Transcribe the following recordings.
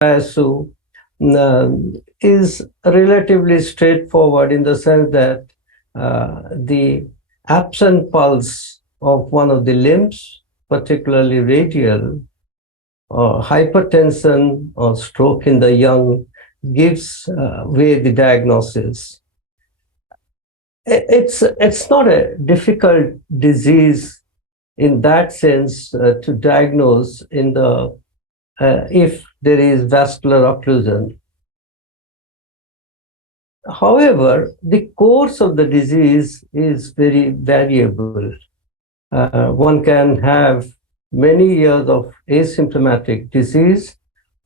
Takayasu uh, is relatively straightforward in the sense that the absent pulse of one of the limbs, particularly radial, or hypertension or stroke in the young, gives away the diagnosis. It's not a difficult disease in that sense to diagnose in the if there is vascular occlusion. However, the course of the disease is very variable. One can have many years of asymptomatic disease,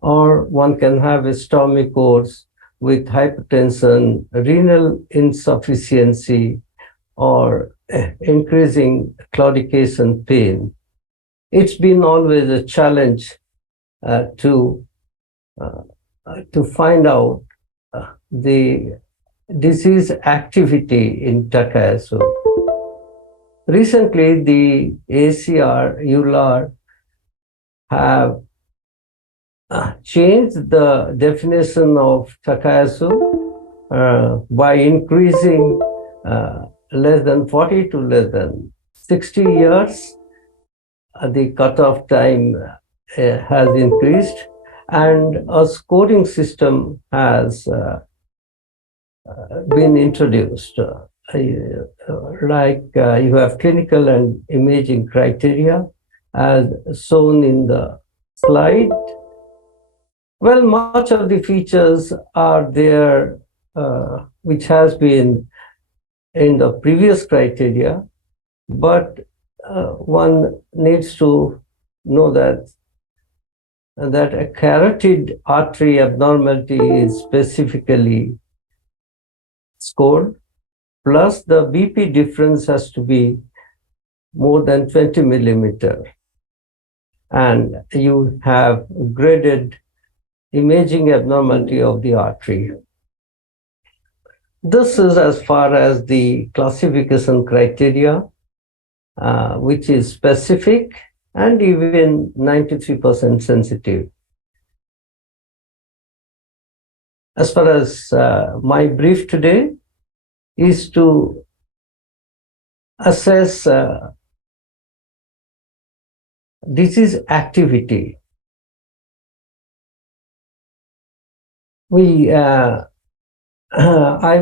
or one can have a stormy course with hypertension, renal insufficiency, or increasing claudication pain. It's been always a challenge to find out the disease activity in Takayasu. Recently, the ACR, EULAR have changed the definition of Takayasu by increasing less than 40 to less than 60 years. The cutoff time has increased, and a scoring system has been introduced. You have clinical and imaging criteria as shown in the slide. Well, much of the features are there which has been in the previous criteria, but one needs to know that a carotid artery abnormality is specifically scored, plus the BP difference has to be more than 20 millimeter. And you have graded imaging abnormality of the artery. This is as far as the classification criteria, which is specific and even 93% sensitive. As far as my brief today is to assess disease activity. I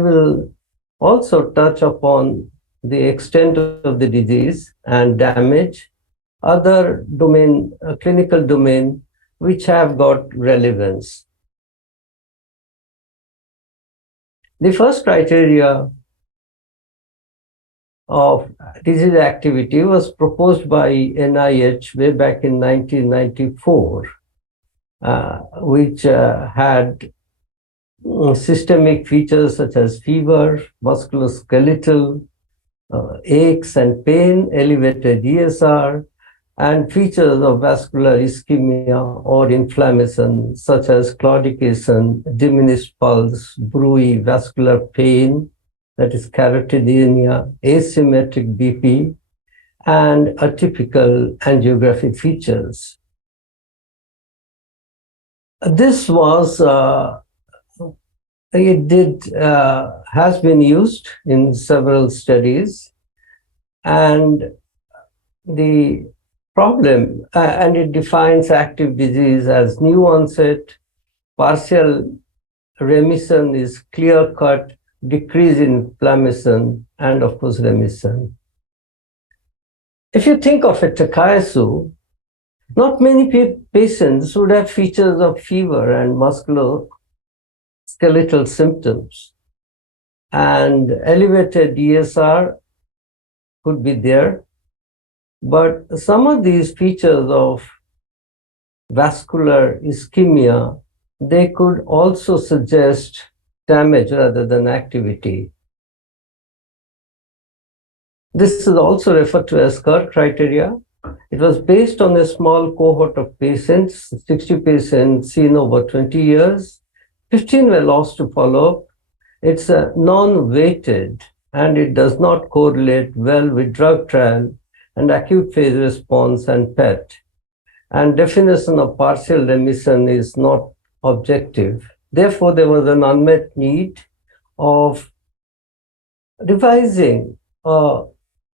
will also touch upon the extent of the disease and damage, other domain, clinical domain, which have got relevance. The first criteria of disease activity was proposed by NIH way back in 1994, which had systemic features such as fever, musculoskeletal, aches and pain, elevated ESR, and features of vascular ischemia or inflammation such as claudication, diminished pulse, bruit, vascular pain, that is carotidemia, asymmetric BP, and atypical angiographic features. This was has been used in several studies, and the problem, and it defines active disease as new onset, partial remission is clear-cut, decrease in inflammation, and of course remission. If you think of a Takayasu, not many patients would have features of fever and musculoskeletal symptoms, and elevated ESR could be there, but some of these features of vascular ischemia, they could also suggest damage rather than activity. This is also referred to as Kerr criteria. It was based on a small cohort of patients, 60 patients seen over 20 years. 15 were lost to follow-up. It's a non-weighted, and it does not correlate well with drug trial and acute phase response and PET. And definition of partial remission is not objective. Therefore, there was an unmet need of devising a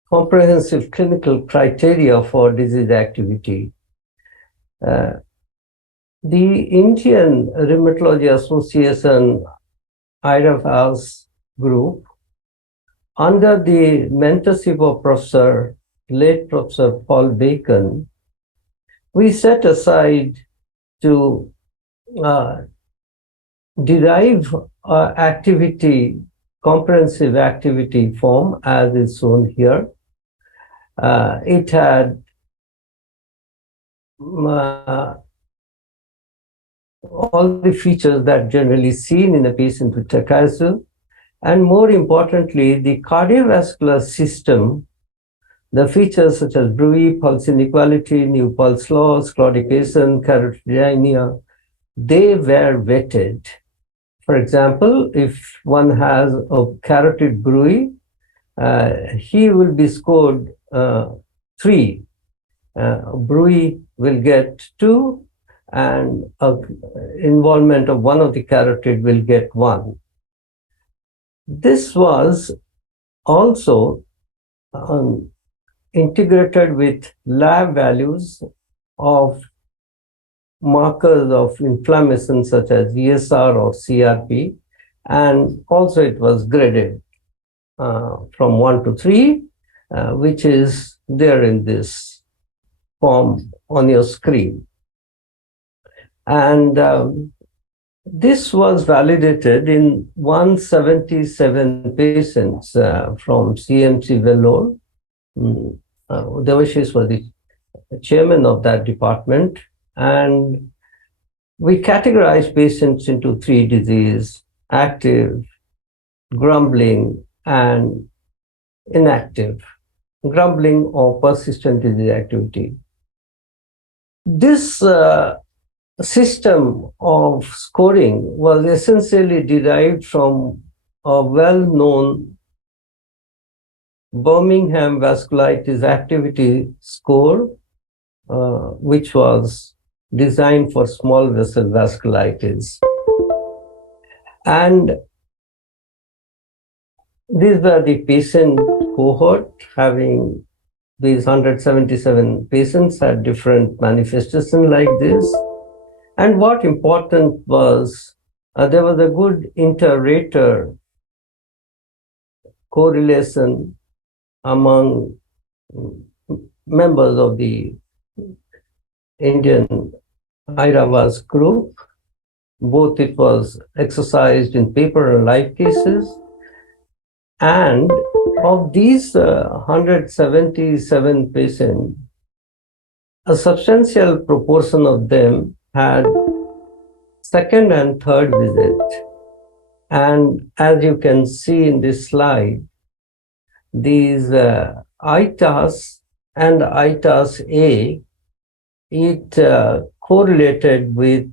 comprehensive clinical criteria for disease activity. Uh, the Indian Rheumatology Association IRFAS group, under the mentorship of late Professor Paul Bacon, we set aside to derive comprehensive activity form as is shown here. It had all the features that generally seen in a patient with Takayasu, and more importantly, the cardiovascular system, the features such as Bruy, pulse inequality, new pulse loss, claudication, carotidynia, they were vetted. For example, if one has a carotid Bruy, he will be scored 3. Bruy will get 2, and involvement of one of the carotid will get 1. This was also integrated with lab values of markers of inflammation such as ESR or CRP, and also it was graded from 1 to 3, which is there in this form on your screen. And this was validated in 177 patients from CMC Vellore. Devashish was the chairman of that department. And we categorized patients into 3 diseases: active, grumbling, and inactive, grumbling or persistent disease activity. This system of scoring was essentially derived from a well-known Birmingham vasculitis activity score, which was designed for small vessel vasculitis. And these were the patient cohort. Having these 177 patients had different manifestations like this. And what important was, there was a good inter-rater correlation among members of the Indian IRAVAS group. Both it was exercised in paper and live cases. And of these 177 patients, a substantial proportion of them had second and third visit. And as you can see in this slide, these ITAS and ITAS-A, it correlated with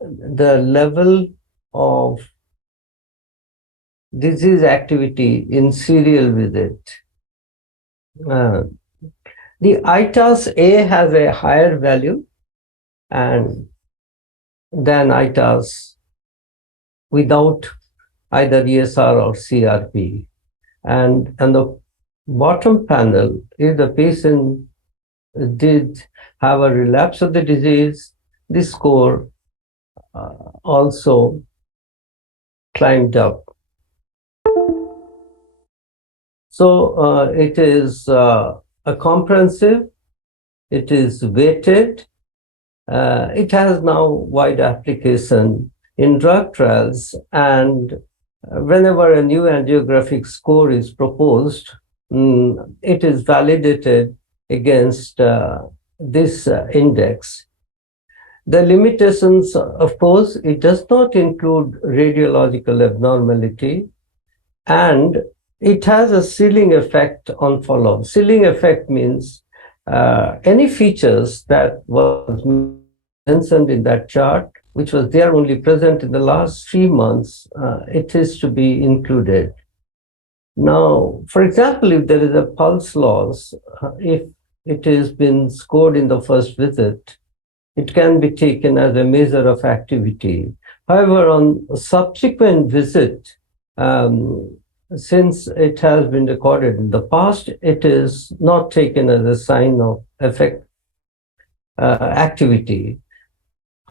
the level of disease activity in serial visit. The ITAS-A has a higher value and than ITAS without either ESR or CRP. And the bottom panel, if the patient did have a relapse of the disease, the score also climbed up. So it is a comprehensive, it is weighted, it has now wide application in drug trials, and whenever a new angiographic score is proposed, it is validated against this index. The limitations, of course, it does not include radiological abnormality, and it has a ceiling effect on follow-up. Ceiling effect means any features that was mentioned in that chart, which was there only present in the last 3 months, it is to be included. Now, for example, if there is a pulse loss, if it has been scored in the first visit, it can be taken as a measure of activity. However, on subsequent visit, since it has been recorded in the past, it is not taken as a sign of activity.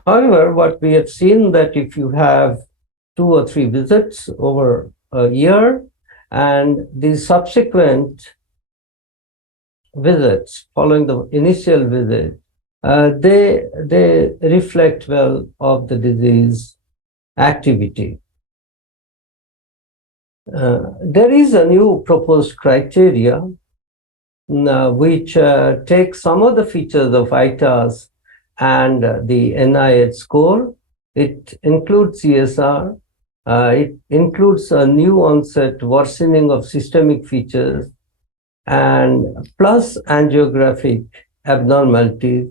However, what we have seen that if you have 2 or 3 visits over a year, and the subsequent visits following the initial visit, they reflect well of the disease activity. There is a new proposed criteria which takes some of the features of ITAS and the NIH score. It includes CSR. It includes a new onset worsening of systemic features and plus angiographic abnormalities.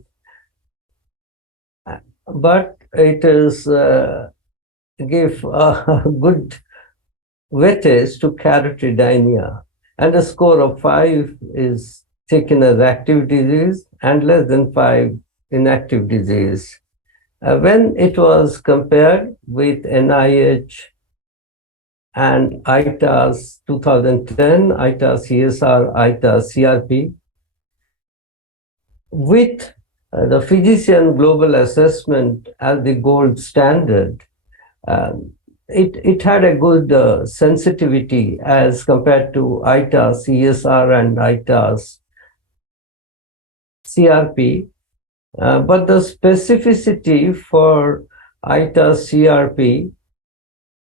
But it is give a good weightage to carotidynia, and a score of 5 is taken as active disease and less than 5 inactive disease. When it was compared with NIH and ITAS 2010, ITAS CSR, ITAS CRP, with the physician global assessment as the gold standard, it had a good sensitivity as compared to ITAS CSR and ITAS CRP. But the specificity for ITAS CRP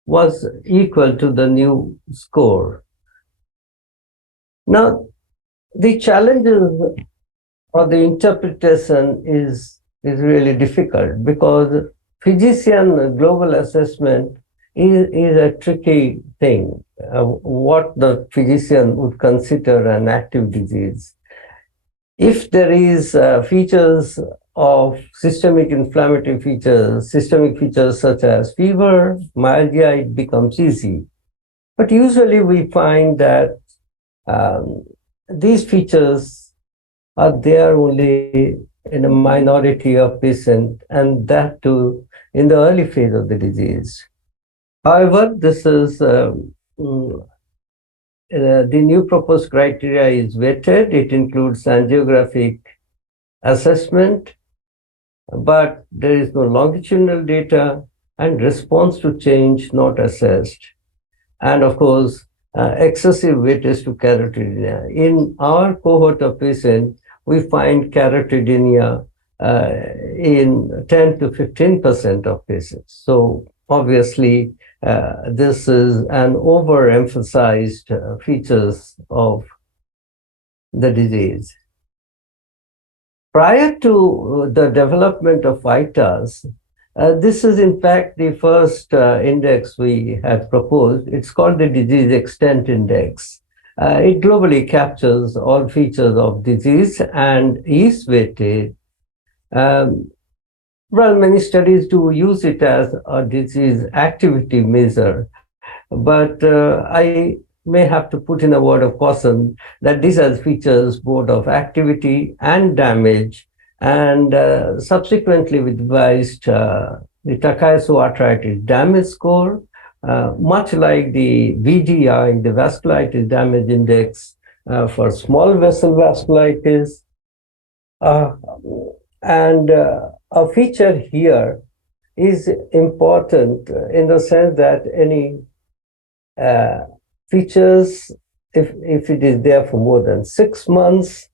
was equal to the new score. Now, the challenges or the interpretation is really difficult, because physician global assessment is a tricky thing. What the physician would consider an active disease. If there is features of systemic inflammatory features, systemic features such as fever, myalgia, it becomes easy. But usually we find that these features are there only in a minority of patients, and that too in the early phase of the disease. However, this is the new proposed criteria is weighted. It includes angiographic assessment, but there is no longitudinal data, and response to change not assessed. And of course, excessive weightage to carotidynia. In our cohort of patients, we find carotidynia in 10 to 15% of patients. So obviously, this is an overemphasized features of the disease. Prior to the development of ITAS, this is in fact the first index we had proposed. It's called the Disease Extent Index. It globally captures all features of disease and is weighted. Well, many studies do use it as a disease activity measure, but I may have to put in a word of caution that this has features both of activity and damage, and subsequently we devised the Takayasu arthritis damage score, much like the VDI, the vasculitis damage index for small vessel vasculitis. And a feature here is important in the sense that any features, if it is there for more than 6 months,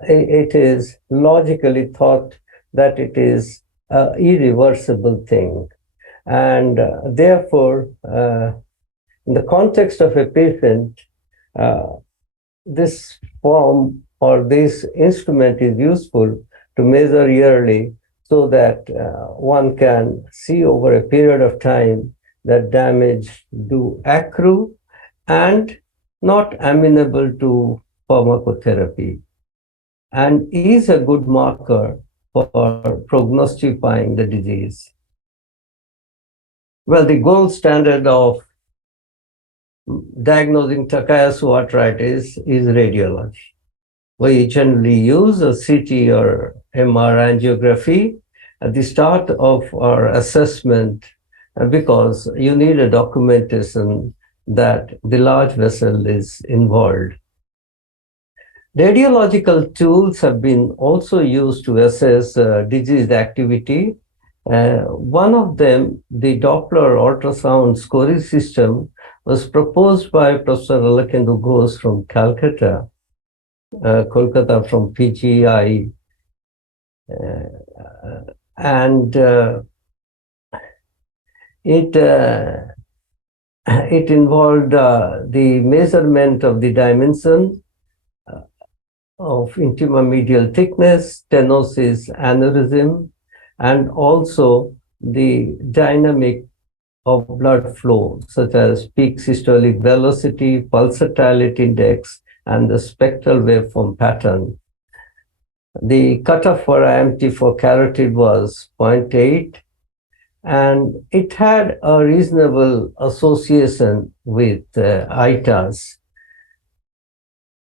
it is logically thought that it is an irreversible thing. And therefore, in the context of a patient, this form or this instrument is useful to measure yearly, so that one can see over a period of time that damage do accrue and not amenable to pharmacotherapy, and is a good marker for prognostifying the disease. Well, the gold standard of diagnosing Takayasu arthritis is radiology. we generally use a CT or MR angiography at the start of our assessment because you need a documentation that the large vessel is involved. Radiological tools have been also used to assess disease activity. One of them, the Doppler ultrasound scoring system, was proposed by Professor Alakendu Ghosh from Calcutta, Kolkata from PGI, and it involved the measurement of the dimension of intima medial thickness, stenosis, aneurysm, and also the dynamic of blood flow, such as peak systolic velocity, pulsatility index, and the spectral waveform pattern. The cutoff for IMT for carotid was 0.8, and it had a reasonable association with ITAS.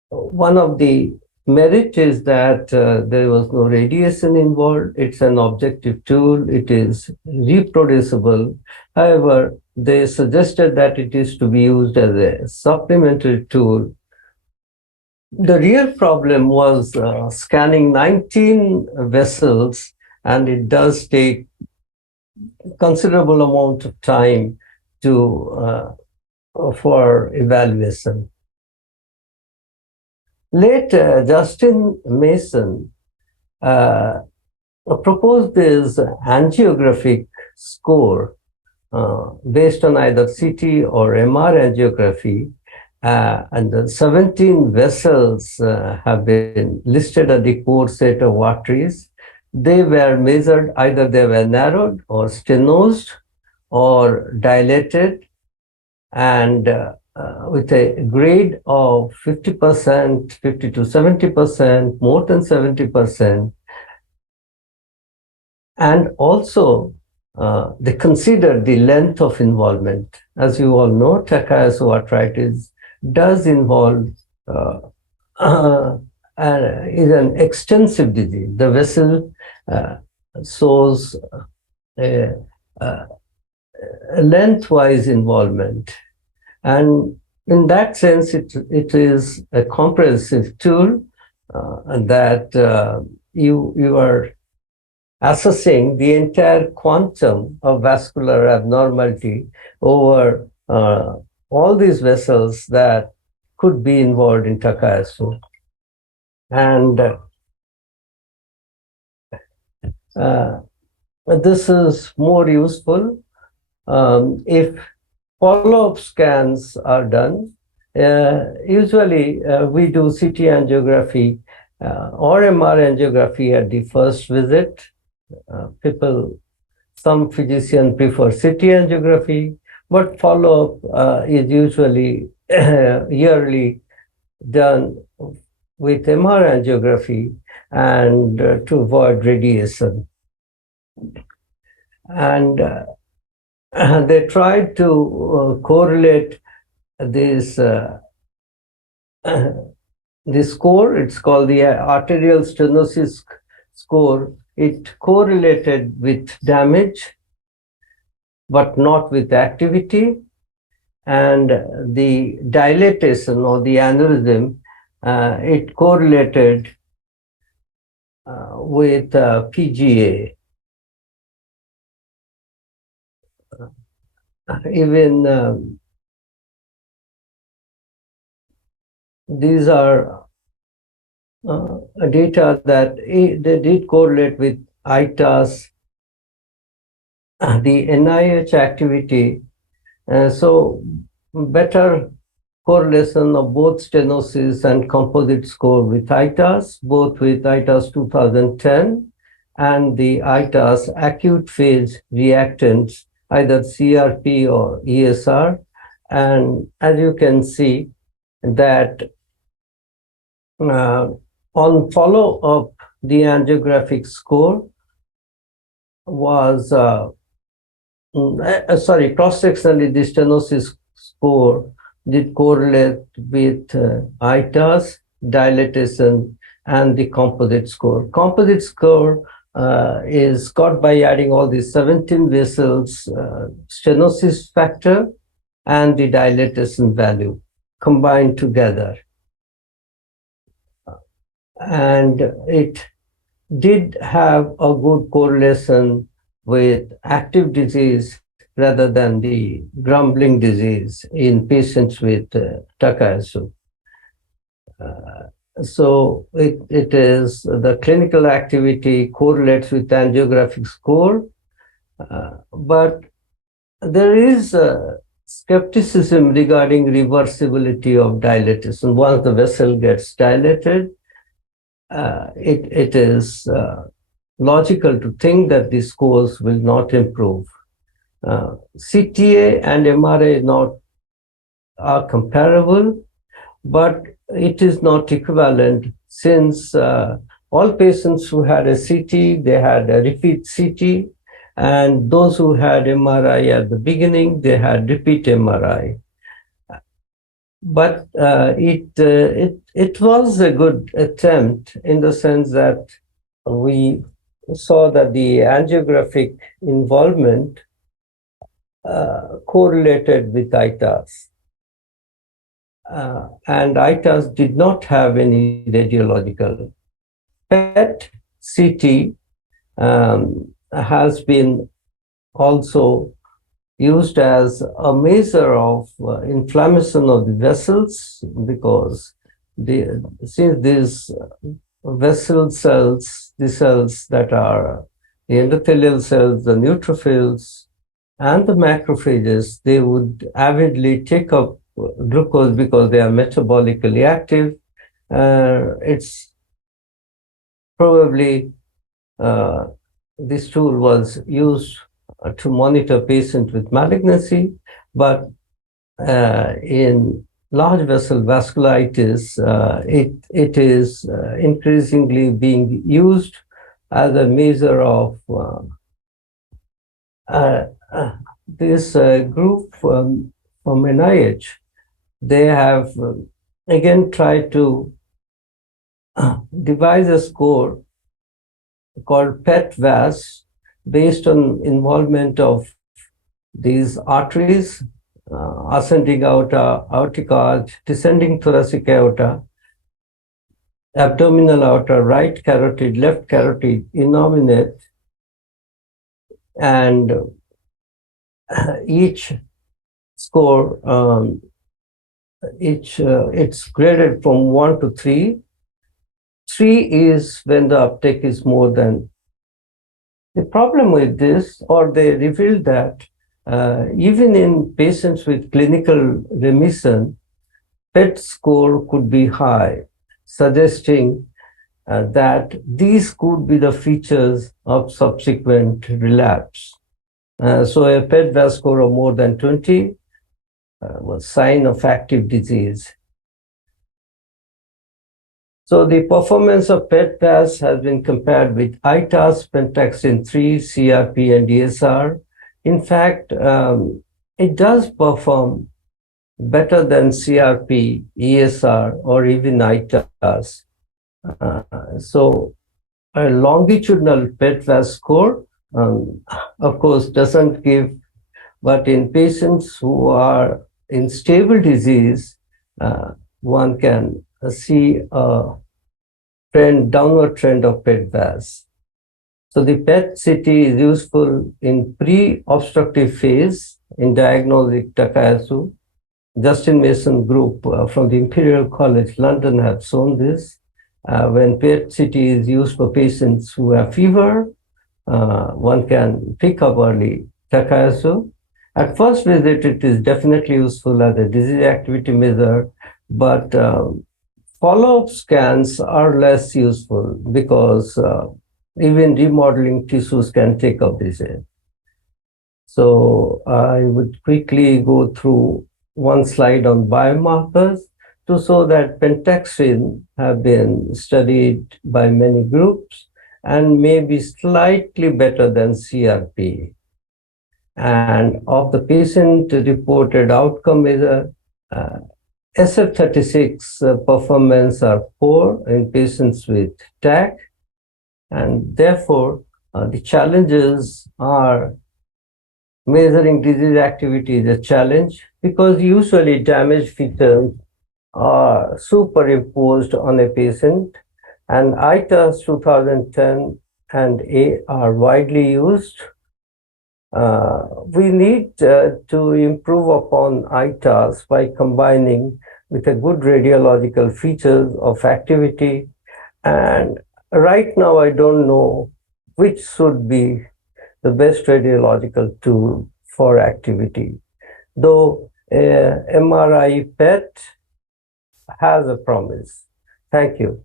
One of the merit is that there was no radiation involved. It's an objective tool. It is reproducible. However, they suggested that it is to be used as a supplementary tool. The real problem was scanning 19 vessels, and it does take considerable amount of time for evaluation. Later, Justin Mason proposed this angiographic score based on either CT or MR angiography, and the 17 vessels have been listed at the core set of arteries. They were measured, either they were narrowed or stenosed or dilated, and with a grade of 50%, 50 to 70%, more than 70%. And also, they considered the length of involvement. As you all know, Takayasu arthritis does involve, is an extensive disease. The vessel shows a lengthwise involvement. And in that sense, it is a comprehensive tool that you are assessing the entire quantum of vascular abnormality over all these vessels that could be involved in Takayasu. And this is more useful if follow-up scans are done. Usually, we do CT angiography or MR angiography at the first visit. Some physicians prefer CT angiography, but follow-up is usually yearly done with MR angiography and to avoid radiation. And they tried to correlate this this score. It's called the arterial stenosis score. It correlated with damage, but not with activity. And the dilatation or the aneurysm, it correlated with PGA. Even these are data that they did correlate with ITAS, the NIH activity. So better correlation of both stenosis and composite score with ITAS, both with ITAS 2010 and the ITAS acute phase reactants, either CRP or ESR. And as you can see that on follow-up, the angiographic score was, cross-sectionally, the stenosis score did correlate with ITAS, dilatation, and the composite score. Composite score is got by adding all these 17 vessels, stenosis factor, and the dilatation value combined together. And it did have a good correlation with active disease rather than the grumbling disease in patients with Takayasu. So it is the clinical activity correlates with angiographic score, but there is skepticism regarding reversibility of dilatation. Once the vessel gets dilated, it is logical to think that the scores will not improve. CTA and MRA are comparable, but it is not equivalent, since all patients who had a CT, they had a repeat CT, and those who had MRI at the beginning, they had repeat MRI. But it was a good attempt in the sense that we saw that the angiographic involvement correlated with ITAS. And ITAS did not have any radiological. PET CT has been also used as a measure of inflammation of the vessels, because since these vessel cells, the cells that are the endothelial cells, the neutrophils, and the macrophages, they would avidly take up glucose because they are metabolically active. It's probably this tool was used to monitor patients with malignancy, but in large vessel vasculitis, it is increasingly being used as a measure of this group from NIH. They have again tried to devise a score called PET-VAS based on involvement of these arteries, ascending aorta, aortic arch, descending thoracic aorta, abdominal aorta, right carotid, left carotid, innominate, and each score, it's graded from 1 to 3. 3 is when the uptake is more than. The problem with this, or they revealed that even in patients with clinical remission, PET score could be high, suggesting that these could be the features of subsequent relapse. So a PET-VAS score of more than 20 was sign of active disease. So the performance of PET-VAS has been compared with ITAS, Pentaxin 3, CRP, and ESR. In fact, it does perform better than CRP, ESR, or even ITAS. So a longitudinal PET-VAS score, of course, doesn't give, but in patients who are in stable disease, one can see a downward trend of PET-VAS. So the PET-CT is useful in pre-obstructive phase in diagnosing Takayasu. Justin Mason group from the Imperial College London have shown this. When PET-CT is used for patients who have fever, one can pick up early Takayasu. At first visit, it is definitely useful as a disease activity measure, but follow-up scans are less useful because even remodeling tissues can take up disease. So I would quickly go through one slide on biomarkers to show that pentaxin have been studied by many groups and may be slightly better than CRP. And of the patient-reported outcome measure, SF36 performance are poor in patients with TAC, and therefore the challenges are measuring disease activity is a challenge because usually damaged features are superimposed on a patient, and ITAS 2010 and A are widely used. We need to improve upon ITAS by combining with a good radiological features of activity. And right now, I don't know which should be the best radiological tool for activity, though MRI PET has a promise. Thank you.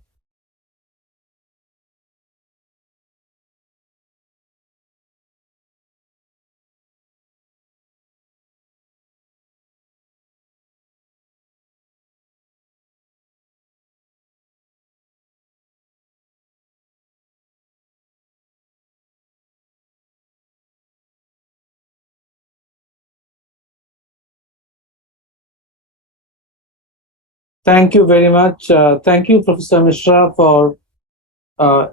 Thank you very much. Thank you, Professor Mishra, for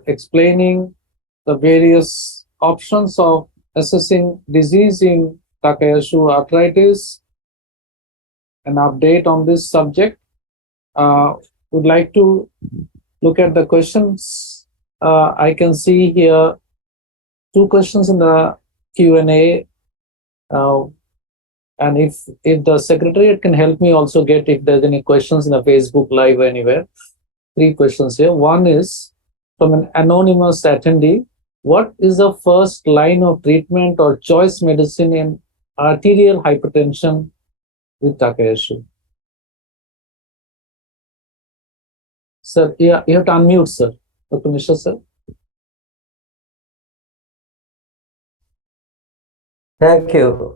explaining the various options of assessing disease in Takayasu arthritis. An update on this subject. Would like to look at the questions. I can see here two questions in the Q&A. And if the secretariat can help me also get if there's any questions in the Facebook Live or anywhere. Three questions here. One is from an anonymous attendee. What is the first line of treatment or choice medicine in arterial hypertension with Takayasu? Sir, you have to unmute, sir. Dr. Mishra, sir. Thank you.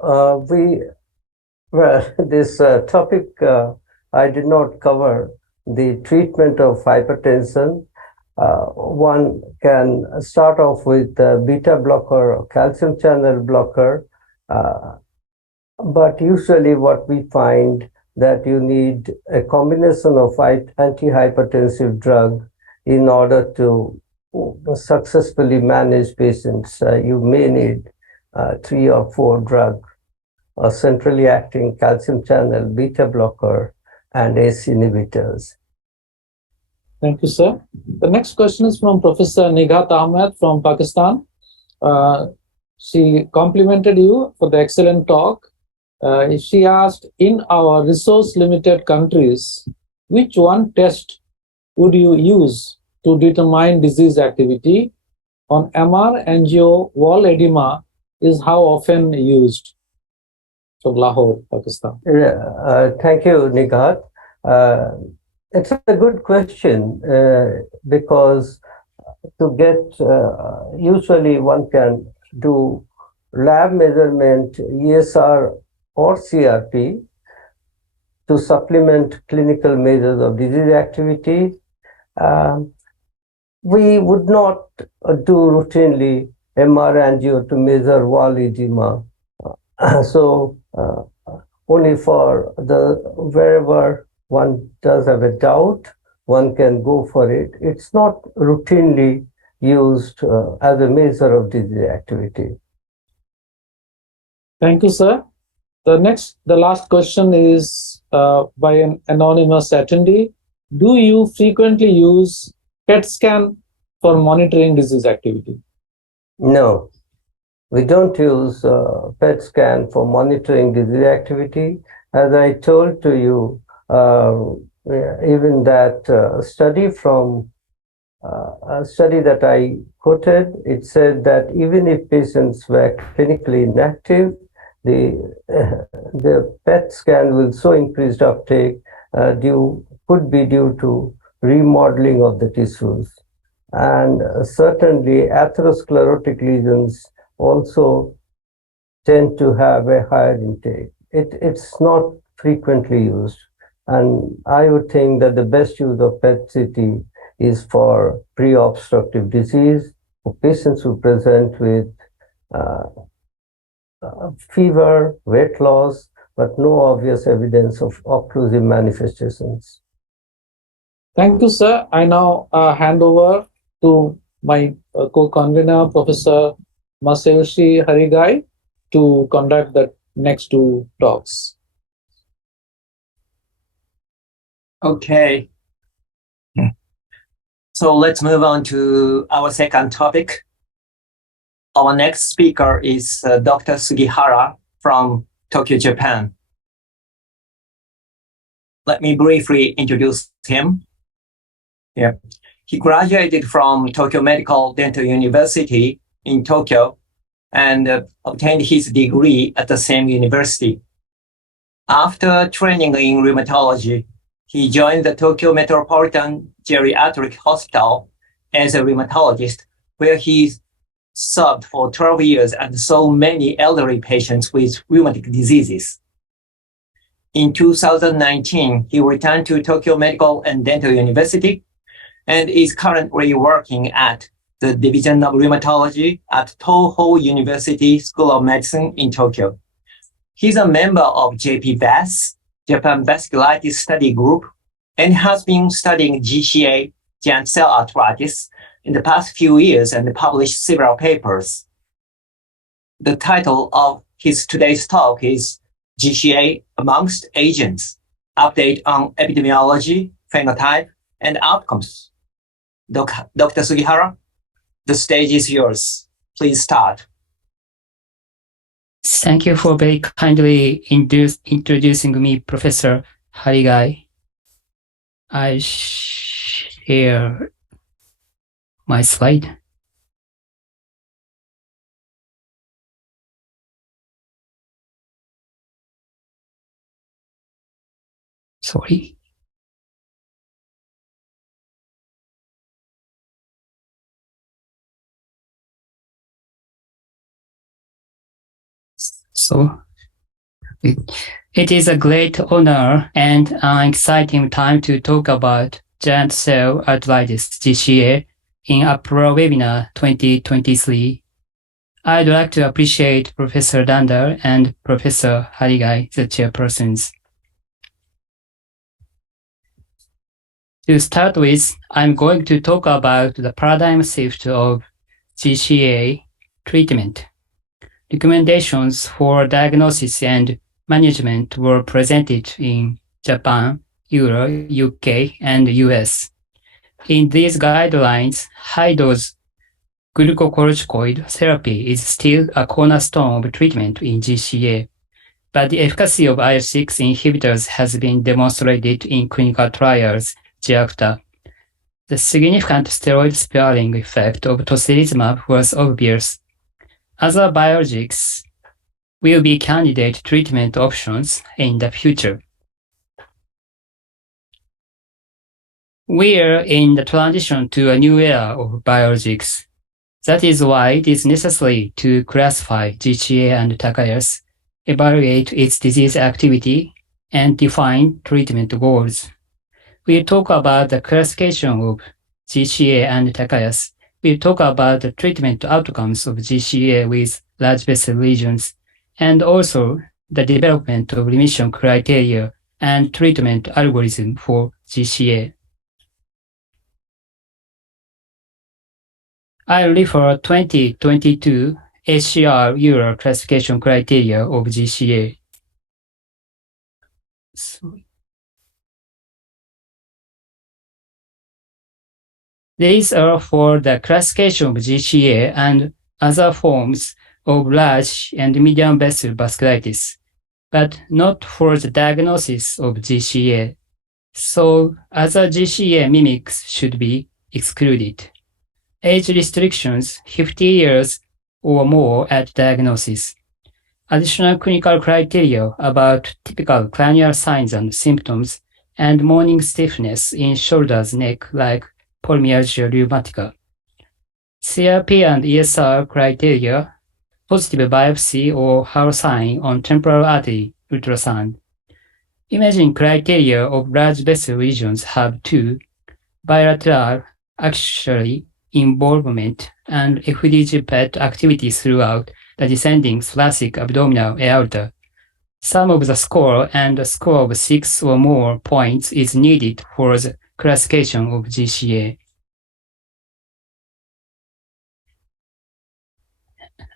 This topic, I did not cover the treatment of hypertension. One can start off with beta blocker or calcium channel blocker, but usually what we find that you need a combination of antihypertensive drug in order to successfully manage patients. You may need 3 or 4 drugs, a centrally acting calcium channel beta blocker and ACE inhibitors. Thank you, sir. The next question is from Professor Nighat Ahmed from Pakistan. She complimented you for the excellent talk. She asked, in our resource-limited countries, which one test would you use to determine disease activity? On MR, angio, wall edema is how often used? From Lahore, Pakistan. Thank you, Nighat. It's a good question because to get, usually one can do lab measurement, ESR or CRP to supplement clinical measures of disease activity. We would not do routinely MR angio to measure wall edema. So only for wherever one does have a doubt, one can go for it. It's not routinely used as a measure of disease activity. Thank you, sir. The last question is by an anonymous attendee. Do you frequently use PET scan for monitoring disease activity? No, we don't use PET scan for monitoring disease activity. As I told to you, even that study from a study that I quoted, it said that even if patients were clinically inactive, the PET scan will show increased uptake could be due to remodeling of the tissues. And certainly atherosclerotic lesions also tend to have a higher intake. It's not frequently used. And I would think that the best use of PET-CT is for pre-obstructive disease, for patients who present with fever, weight loss, but no obvious evidence of occlusive manifestations. Thank you, sir. I now hand over to my co-convener, Professor Masayoshi Harigai, to conduct the next two talks. Okay. So let's move on to our second topic. Our next speaker is Dr. Sugihara from Tokyo, Japan. Let me briefly introduce him. Yeah. He graduated from Tokyo Medical Dental University in Tokyo and obtained his degree at the same university. After training in rheumatology, he joined the Tokyo Metropolitan Geriatric Hospital as a rheumatologist, where he served for 12 years and saw many elderly patients with rheumatic diseases. In 2019, he returned to Tokyo Medical and Dental University and is currently working at the Division of Rheumatology at Toho University School of Medicine in Tokyo. He's a member of JPVAS, Japan Vasculitis Study Group, and has been studying GCA, giant cell arthritis, in the past few years and published several papers. The title of his today's talk is GCA Amongst Agents, Update on Epidemiology, Phenotype, and Outcomes. Dr. Sugihara, the stage is yours. Please start. Thank you for very kindly introducing me, Professor Harigai. I share my slide. Sorry. So it is a great honor and an exciting time to talk about giant cell arthritis GCA in APLAR webinar 2023. I'd like to appreciate Professor Dander and Professor Harigai, the chairpersons. To start with, I'm going to talk about the paradigm shift of GCA treatment. Recommendations for diagnosis and management were presented in Japan, Europe, UK, and US. In these guidelines, high-dose glucocorticoid therapy is still a cornerstone of treatment in GCA, but the efficacy of IL-6 inhibitors has been demonstrated in clinical trials, GIACTA. The significant steroid-sparing effect of tocilizumab was obvious. Other biologics will be candidate treatment options in the future. We are in the transition to a new era of biologics. That is why it is necessary to classify GCA and Takayas, evaluate its disease activity, and define treatment goals. We'll talk about the classification of GCA and Takayas. We'll talk about the treatment outcomes of GCA with large vessel lesions, and also the development of remission criteria and treatment algorithm for GCA. I refer 2022 ACR Euro classification criteria of GCA. These are for the classification of GCA and other forms of large and medium vessel vasculitis, but not for the diagnosis of GCA. So other GCA mimics should be excluded. Age restrictions, 50 years or more at diagnosis. Additional clinical criteria about typical cranial signs and symptoms, and morning stiffness in shoulders, neck, like polymyalgia rheumatica. CRP and ESR criteria, positive biopsy or Hall sign on temporal artery ultrasound. Imaging criteria of large vessel lesions have two, bilateral axially involvement and FDG PET activity throughout the descending thoracic abdominal aorta, Sum of the score and a score of 6 or more points is needed for the classification of GCA.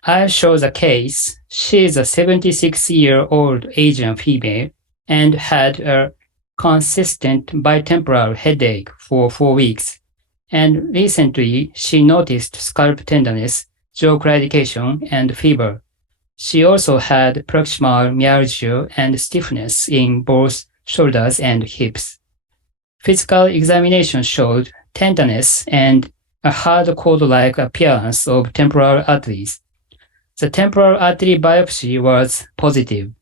I'll show the case. She is a 76-year-old Asian female and had a consistent bitemporal headache for 4 weeks. And recently, she noticed scalp tenderness, jaw claudication, and fever. She also had proximal myalgia and stiffness in both shoulders and hips. Physical examination showed tenderness and a hard cord-like appearance of temporal arteries. The temporal artery biopsy was positive.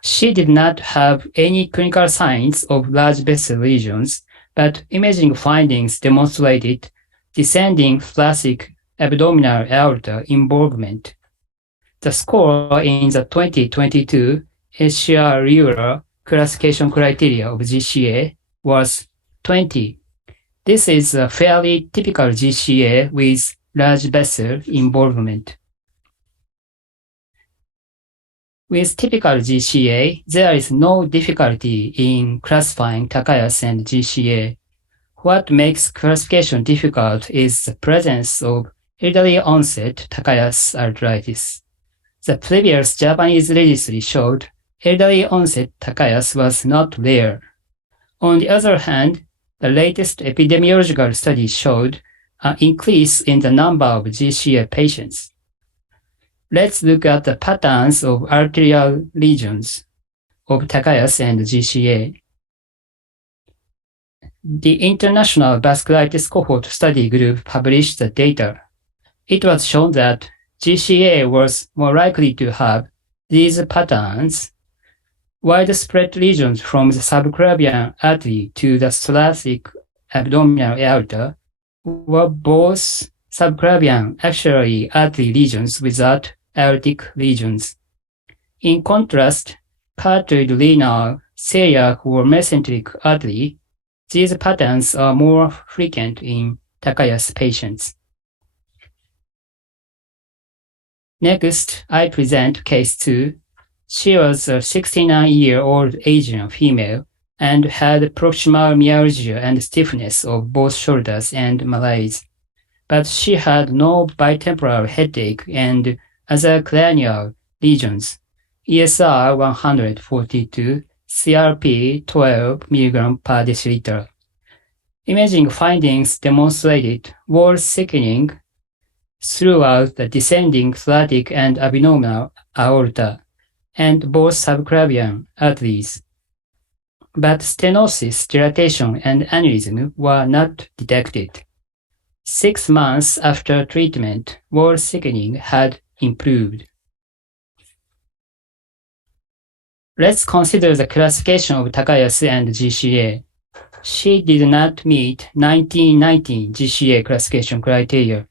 She did not have any clinical signs of large vessel lesions, but imaging findings demonstrated descending thoracic abdominal aorta involvement. The score in the 2022 ACLAR classification criteria of GCA was 20. This is a fairly typical GCA with large vessel involvement. With typical GCA, there is no difficulty in classifying Takayas and GCA. What makes classification difficult is the presence of elderly onset Takayas arthritis. The previous Japanese registry showed elderly onset Takayas was not rare. On the other hand, the latest epidemiological study showed an increase in the number of GCA patients. Let's look at the patterns of arterial lesions of Takayas and GCA. The International Vasculitis Cohort Study Group published the data. It was shown that GCA was more likely to have these patterns: widespread lesions from the subclavian artery to the thoracic abdominal aorta, were both subclavian axillary artery lesions without aortic lesions. In contrast, carotid renal, celiac, or mesenteric artery, these patterns are more frequent in Takayas patients. Next, I present case 2. She was a 69-year-old Asian female and had proximal myalgia and stiffness of both shoulders and malaise, but she had no bitemporal headache and other cranial lesions. ESR 142, CRP 12 mg per deciliter. Imaging findings demonstrated wall thickening throughout the descending thoracic and abdominal aorta and both subclavian arteries. But stenosis, dilatation, and aneurysm were not detected. 6 months after treatment, wall thickening had improved. Let's consider the classification of Takayas and GCA. She did not meet 1990 GCA classification criteria.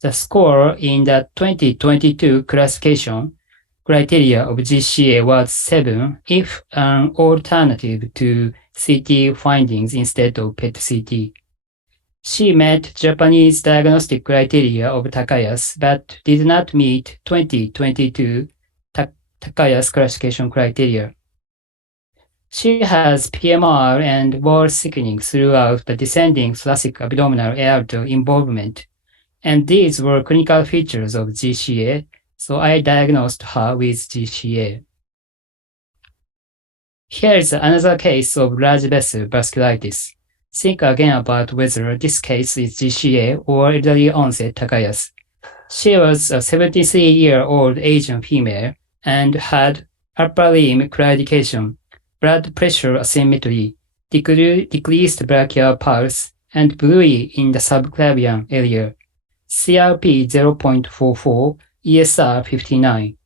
The score in the 2022 classification criteria of GCA was 7 if an alternative to CT findings instead of PET-CT. She met Japanese diagnostic criteria of Takayas but did not meet 2022 Takayas classification criteria. She has PMR and wall thickening throughout the descending thoracic abdominal aorta involvement, and these were clinical features of GCA, so I diagnosed her with GCA. Here is another case of large vessel vasculitis. Think again about whether this case is GCA or elderly onset Takayas. She was a 73-year-old Asian female and had upper limb claudication, blood pressure asymmetry, decreased brachial pulse, and bruit in the subclavian area. CRP 0.44, ESR 59.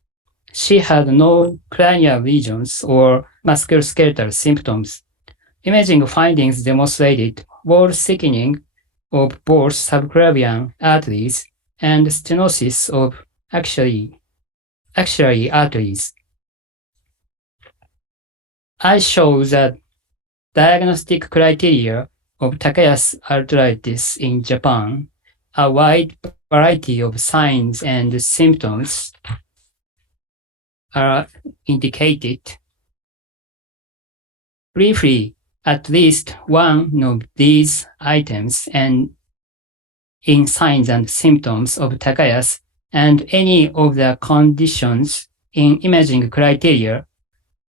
She had no cranial lesions or musculoskeletal symptoms. Imaging findings demonstrated wall thickening of both subclavian arteries and stenosis of axillary arteries. I show the diagnostic criteria of Takayas arthritis in Japan, a wide variety of signs and symptoms are indicated. Briefly, at least one of these items and in signs and symptoms of Takayas and any of the conditions in imaging criteria,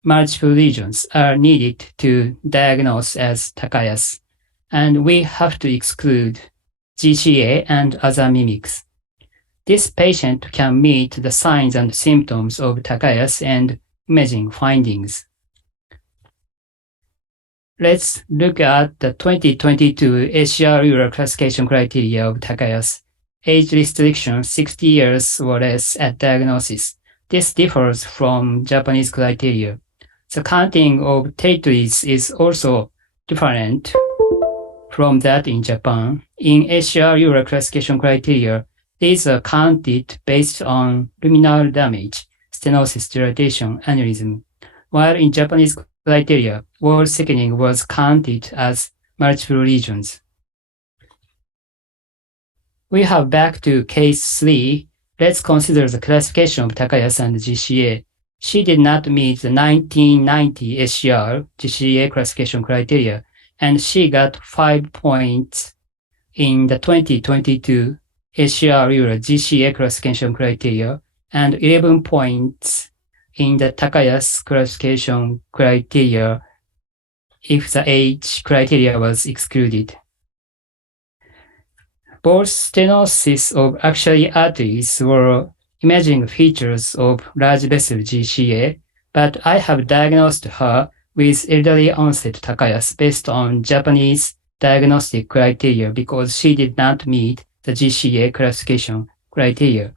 multiple lesions are needed to diagnose as Takayas, and we have to exclude GCA and other mimics. This patient can meet the signs and symptoms of Takayas and imaging findings. Let's look at the 2022 ACR classification criteria of Takayas. Age restriction 60 years or less at diagnosis. This differs from Japanese criteria. The counting of territories is also different from that in Japan. In ACR classification criteria, these are counted based on luminal damage, stenosis, dilatation, aneurysm, while in Japanese criteria, wall thickening was counted as multiple lesions. We have back to case 3. Let's consider the classification of Takayas and GCA. She did not meet the 1990 ACR GCA classification criteria, and she got 5 points in the 2022 ACR GCA classification criteria and 11 points in the Takayas classification criteria if the age criteria was excluded. Both stenosis of axillary arteries were imaging features of large vessel GCA, but I have diagnosed her with elderly onset Takayas based on Japanese diagnostic criteria because she did not meet the GCA classification criteria.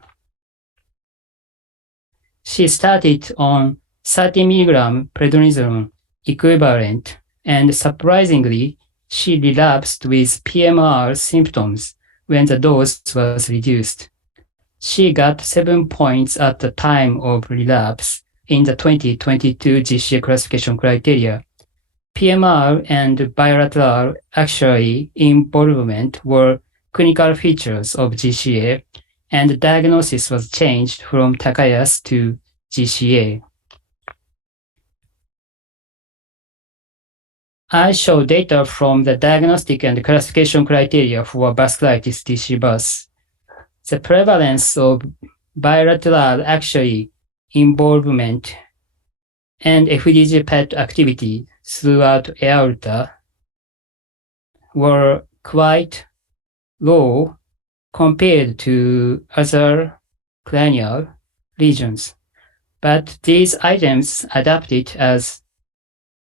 She started on 30 mg prednisone equivalent, and surprisingly, she relapsed with PMR symptoms when the dose was reduced. She got 7 points at the time of relapse in the 2022 GCA classification criteria. PMR and bilateral axillary involvement were clinical features of GCA, and the diagnosis was changed from Takayas to GCA. I show data from the diagnostic and classification criteria for vasculitis DC bus. The prevalence of bilateral axillary involvement and FDG PET activity throughout aorta were quite low compared to other cranial lesions, but these items adapted as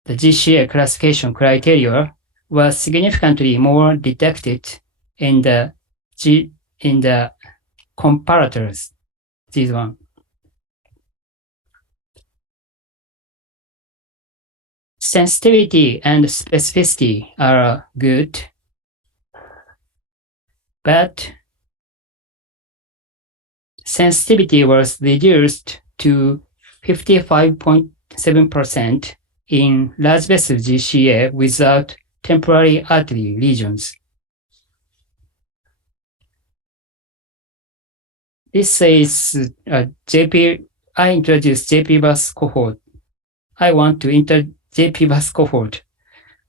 the GCA classification criteria were significantly more detected in the comparators. This one. Sensitivity and specificity are good, but sensitivity was reduced to 55.7% in large vessel GCA without temporary artery lesions. This is I introduced JP bus cohort. I want to enter JP bus cohort.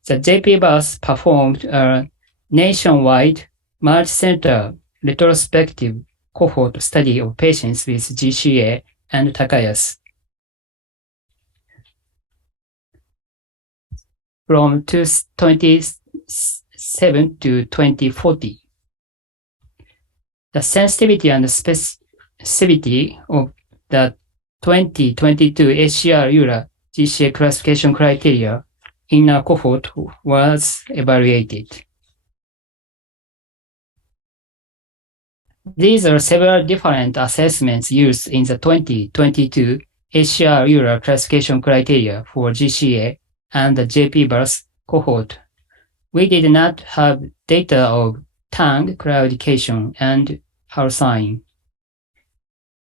The JP bus performed a nationwide multi-center retrospective cohort study of patients with GCA and Takayas. From 2027 to 2040. The sensitivity and specificity of the 2022 ACR GCA classification criteria in a cohort was evaluated. These are several different assessments used in the 2022 ACR classification criteria for GCA and the JP bus cohort. We did not have data of tongue claudication and Halcyon.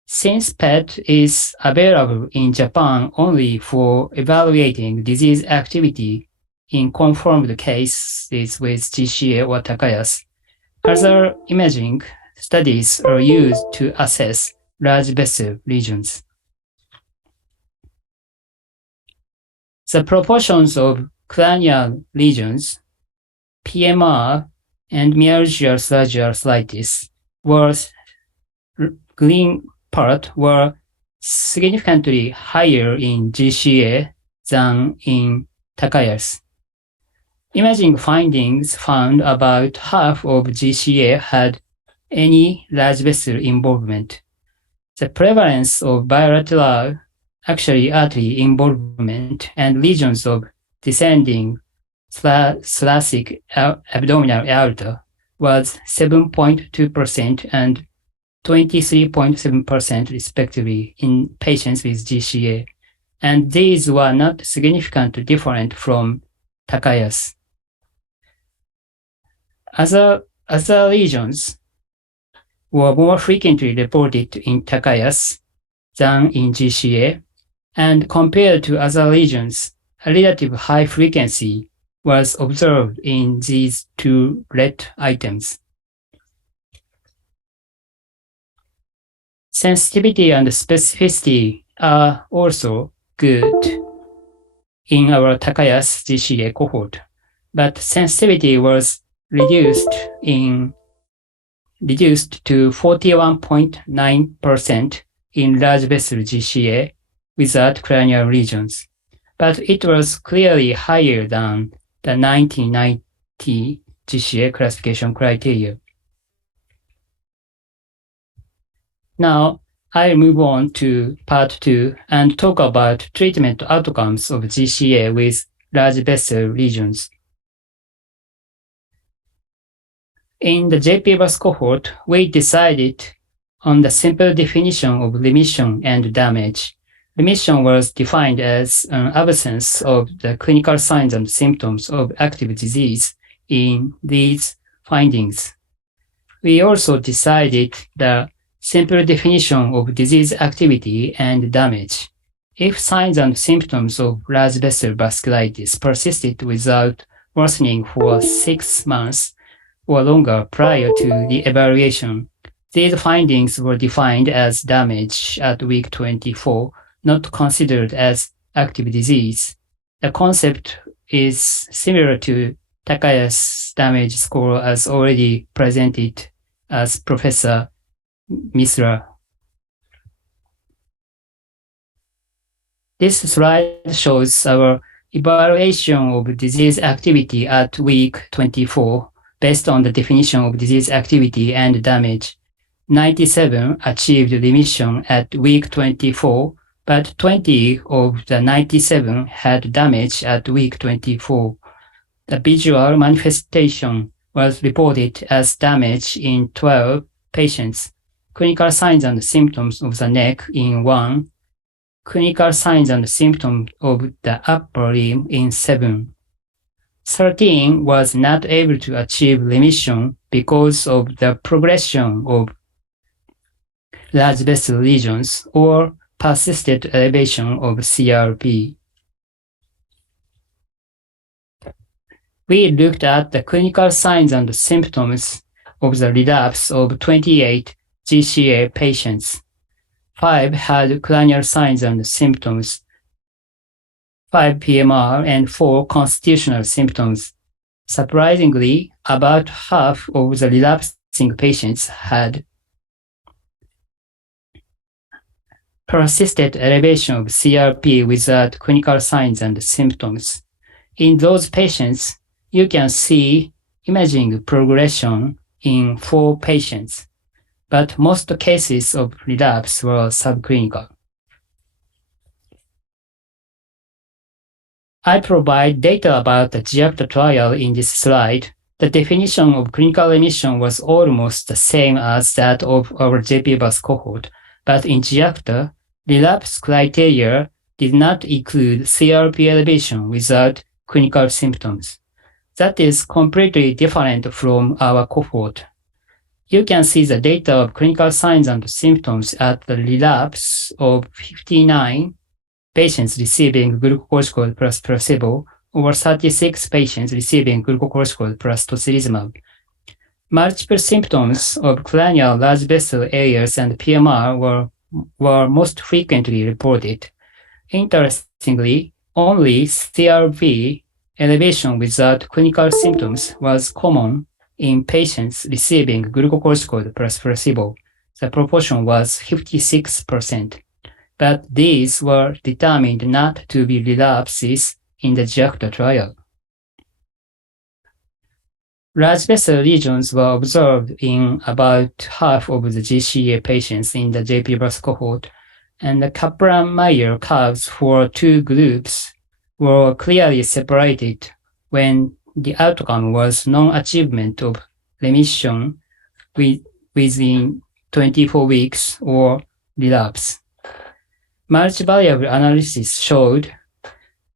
Since PET is available in Japan only for evaluating disease activity in confirmed cases with GCA or Takayas, other imaging studies are used to assess large vessel lesions. The proportions of cranial lesions, PMR, and myalgia radial arthritis were green part were significantly higher in GCA than in Takayas. Imaging findings found about half of GCA had any large vessel involvement. The prevalence of bilateral axially artery involvement and lesions of descending thoracic abdominal aorta was 7.2% and 23.7% respectively in patients with GCA, and these were not significantly different from Takayas. Other lesions were more frequently reported in Takayas than in GCA, and compared to other lesions, a relative high frequency was observed in these two red items. Sensitivity and specificity are also good in our Takayas GCA cohort, but sensitivity was reduced to 41.9% in large vessel GCA without cranial lesions, but it was clearly higher than the 1990 GCA classification criteria. Now, I'll move on to part 2 and talk about treatment outcomes of GCA with large vessel lesions. In the JP-BUS cohort, we decided on the simple definition of remission and damage. Remission was defined as an absence of the clinical signs and symptoms of active disease in these findings. We also decided the simple definition of disease activity and damage. If signs and symptoms of large vessel vasculitis persisted without worsening for 6 months or longer prior to the evaluation, these findings were defined as damage at week 24, not considered as active disease. The concept is similar to Takaya's damage score as already presented as Professor Misra. This slide shows our evaluation of disease activity at week 24 based on the definition of disease activity and damage. 97 achieved remission at week 24, but 20 of the 97 had damage at week 24. The visual manifestation was reported as damage in 12 patients. Clinical signs and symptoms of the neck in 1, clinical signs and symptoms of the upper limb in 7. 13 was not able to achieve remission because of the progression of large vessel lesions or persistent elevation of CRP. We looked at the clinical signs and symptoms of the relapse of 28 GCA patients. 5 had cranial signs and symptoms, 5 PMR, and 4 constitutional symptoms. Surprisingly, about half of the relapsing patients had persistent elevation of CRP without clinical signs and symptoms. In those patients, you can see imaging progression in 4 patients, but most cases of relapse were subclinical. I provide data about the GIACTA trial in this slide. The definition of clinical remission was almost the same as that of our JP-BUS cohort, but in GIACTA, relapse criteria did not include CRP elevation without clinical symptoms. That is completely different from our cohort. You can see the data of clinical signs and symptoms at the relapse of 59 patients receiving glucocorticoid plus placebo, or 36 patients receiving glucocorticoid plus tocilizumab. Multiple symptoms of cranial large vessel areas and PMR were most frequently reported. Interestingly, Only CRP elevation without clinical symptoms was common in patients receiving glucocorticoid plus placebo. The proportion was 56%, but these were determined not to be relapses in the JACTA trial. Large vessel lesions were observed in about half of the GCA patients in the JP+ cohort, and the Kaplan-Meier curves for two groups were clearly separated when the outcome was non-achievement of remission within 24 weeks or relapse. Multivariable analysis showed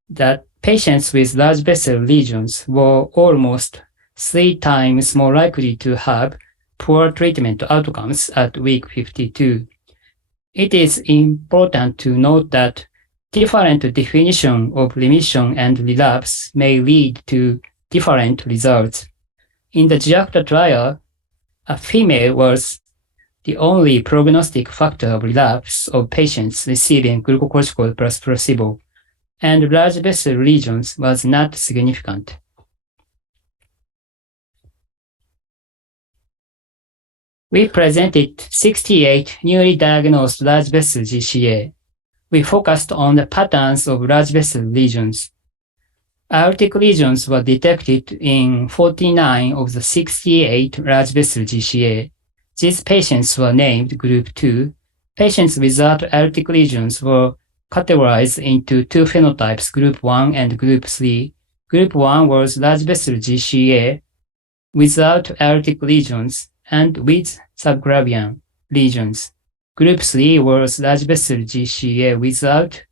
that patients with large vessel lesions were almost 3 times more likely to have poor treatment outcomes at week 52. It is important to note that different definition of remission and relapse may lead to different results. In the JACTA trial, a female was the only prognostic factor of relapse of patients receiving glucocorticoid plus placebo, and large vessel lesions was not significant. We presented 68 newly diagnosed large vessel GCA. We focused on the patterns of large vessel lesions. Aortic lesions were detected in 49 of the 68 large vessel GCA. These patients were named Group 2. Patients without aortic lesions were categorized into two phenotypes, Group 1 and Group 3. Group 1 was large vessel GCA without aortic lesions and with subclavian lesions. Group 3 was large vessel GCA without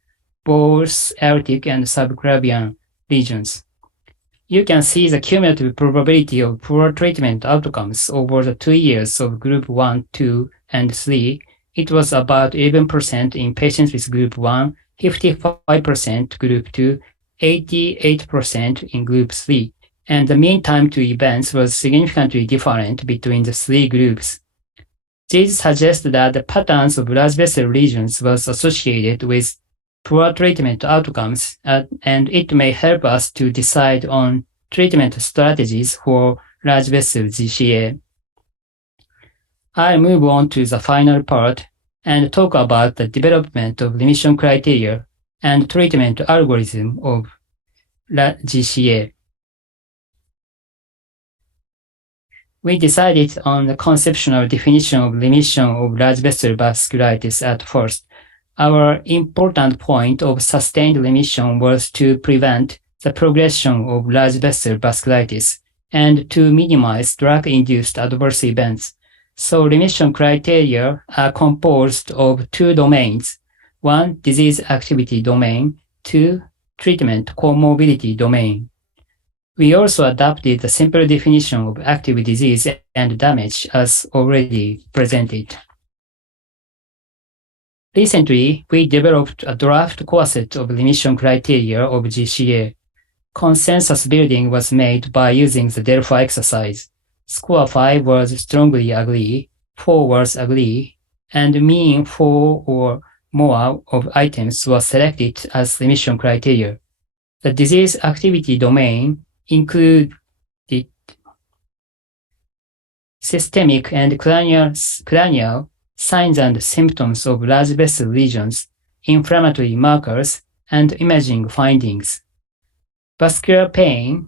both aortic and subclavian lesions. You can see the cumulative probability of poor treatment outcomes over the 2 years of Group 1, 2, and 3. It was about 11% in patients with Group 1, 55% Group 2, 88% in Group 3, and the mean time to events was significantly different between the three groups. These suggest that the patterns of large vessel lesions was associated with poor treatment outcomes, and it may help us to decide on treatment strategies for large vessel GCA. I'll move on to the final part and talk about the development of remission criteria and treatment algorithm of GCA. We decided on the conceptual definition of remission of large vessel vasculitis at first. Our important point of sustained remission was to prevent the progression of large vessel vasculitis and to minimize drug-induced adverse events. So remission criteria are composed of two domains: one, disease activity domain; two, treatment comorbidity domain. We also adopted the simple definition of active disease and damage as already presented. Recently, we developed a draft core set of remission criteria of GCA. Consensus building was made by using the Delphi exercise. Score 5 was strongly agree, 4 was agree, and mean 4 or more of items were selected as remission criteria. The disease activity domain included systemic and cranial signs and symptoms of large vessel lesions, inflammatory markers, and imaging findings. Vascular pain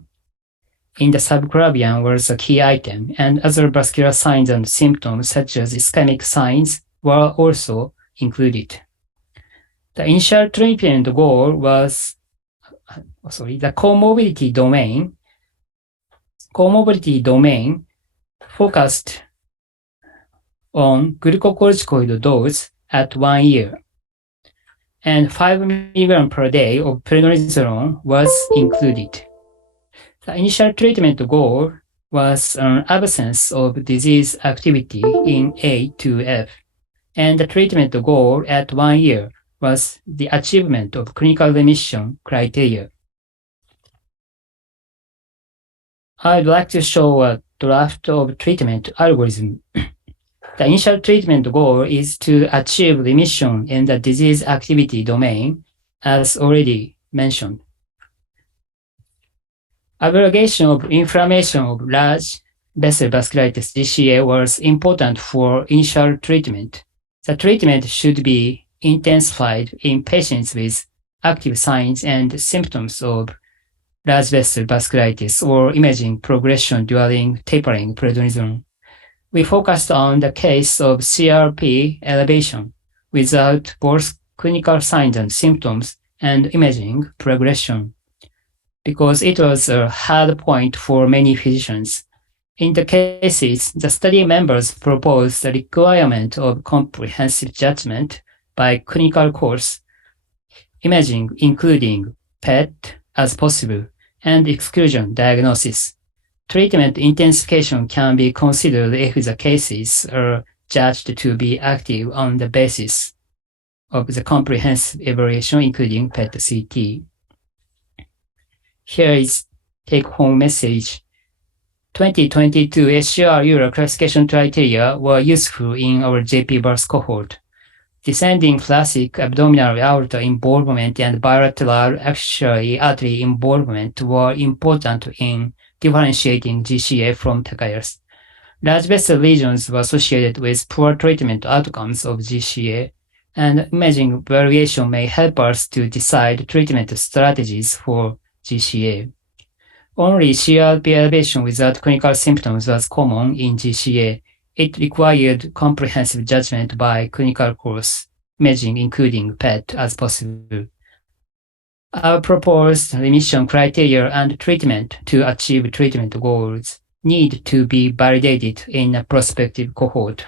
in the subclavian was a key item, and other vascular signs and symptoms such as ischemic signs were also included. The initial treatment goal was the comorbidity domain focused on glucocorticoid dose at 1 year, and 5 mg per day of prednisolone was included. The initial treatment goal was an absence of disease activity in A to F, and the treatment goal at 1 year was the achievement of clinical remission criteria. I'd like to show a draft of treatment algorithm. The initial treatment goal is to achieve remission in the disease activity domain, as already mentioned. Aggregation of inflammation of large vessel vasculitis GCA was important for initial treatment. The treatment should be intensified in patients with active signs and symptoms of large vessel vasculitis or imaging progression during tapering prednisone. We focused on the case of CRP elevation without both clinical signs and symptoms and imaging progression, because it was a hard point for many physicians. In the cases, the study members proposed the requirement of comprehensive judgment by clinical course, imaging including PET as possible, and exclusion diagnosis. Treatment intensification can be considered if the cases are judged to be active on the basis of the comprehensive evaluation, including PET-CT. Here is take-home message. 2022 SCR Euro classification criteria were useful in our JP birth cohort. Descending classic abdominal aorta involvement and bilateral axillary artery involvement were important in differentiating GCA from Takayas. Large vessel lesions were associated with poor treatment outcomes of GCA, and imaging variation may help us to decide treatment strategies for GCA. Only CRP elevation without clinical symptoms was common in GCA. It required comprehensive judgment by clinical course, imaging including PET as possible. Our proposed remission criteria and treatment to achieve treatment goals need to be validated in a prospective cohort.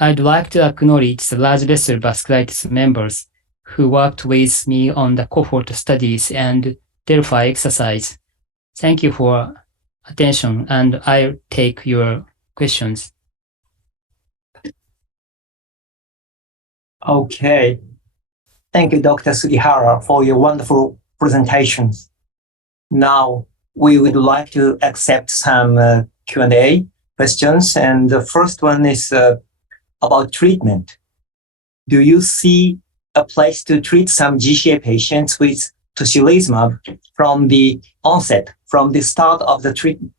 I'd like to acknowledge the large vessel vasculitis members who worked with me on the cohort studies and Delphi exercise. Thank you for attention, and I'll take your questions. Okay. Thank you, Dr. Sugihara, for your wonderful presentations. Now, we would like to accept some Q&A questions, and the first one is about treatment. Do you see a place to treat some GCA patients with tocilizumab from the onset, from the start of the treatment,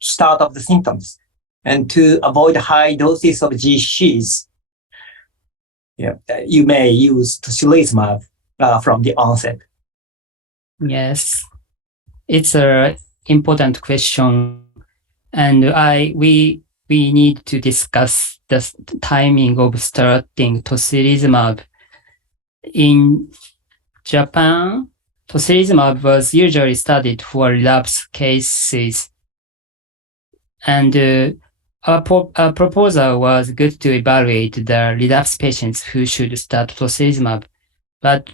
start of the symptoms, and to avoid high doses of GCs? You may use tocilizumab from the onset. Yes, it's an important question, and we need to discuss the timing of starting tocilizumab. In Japan, tocilizumab was usually studied for relapse cases, and our proposal was good to evaluate the relapse patients who should start tocilizumab, but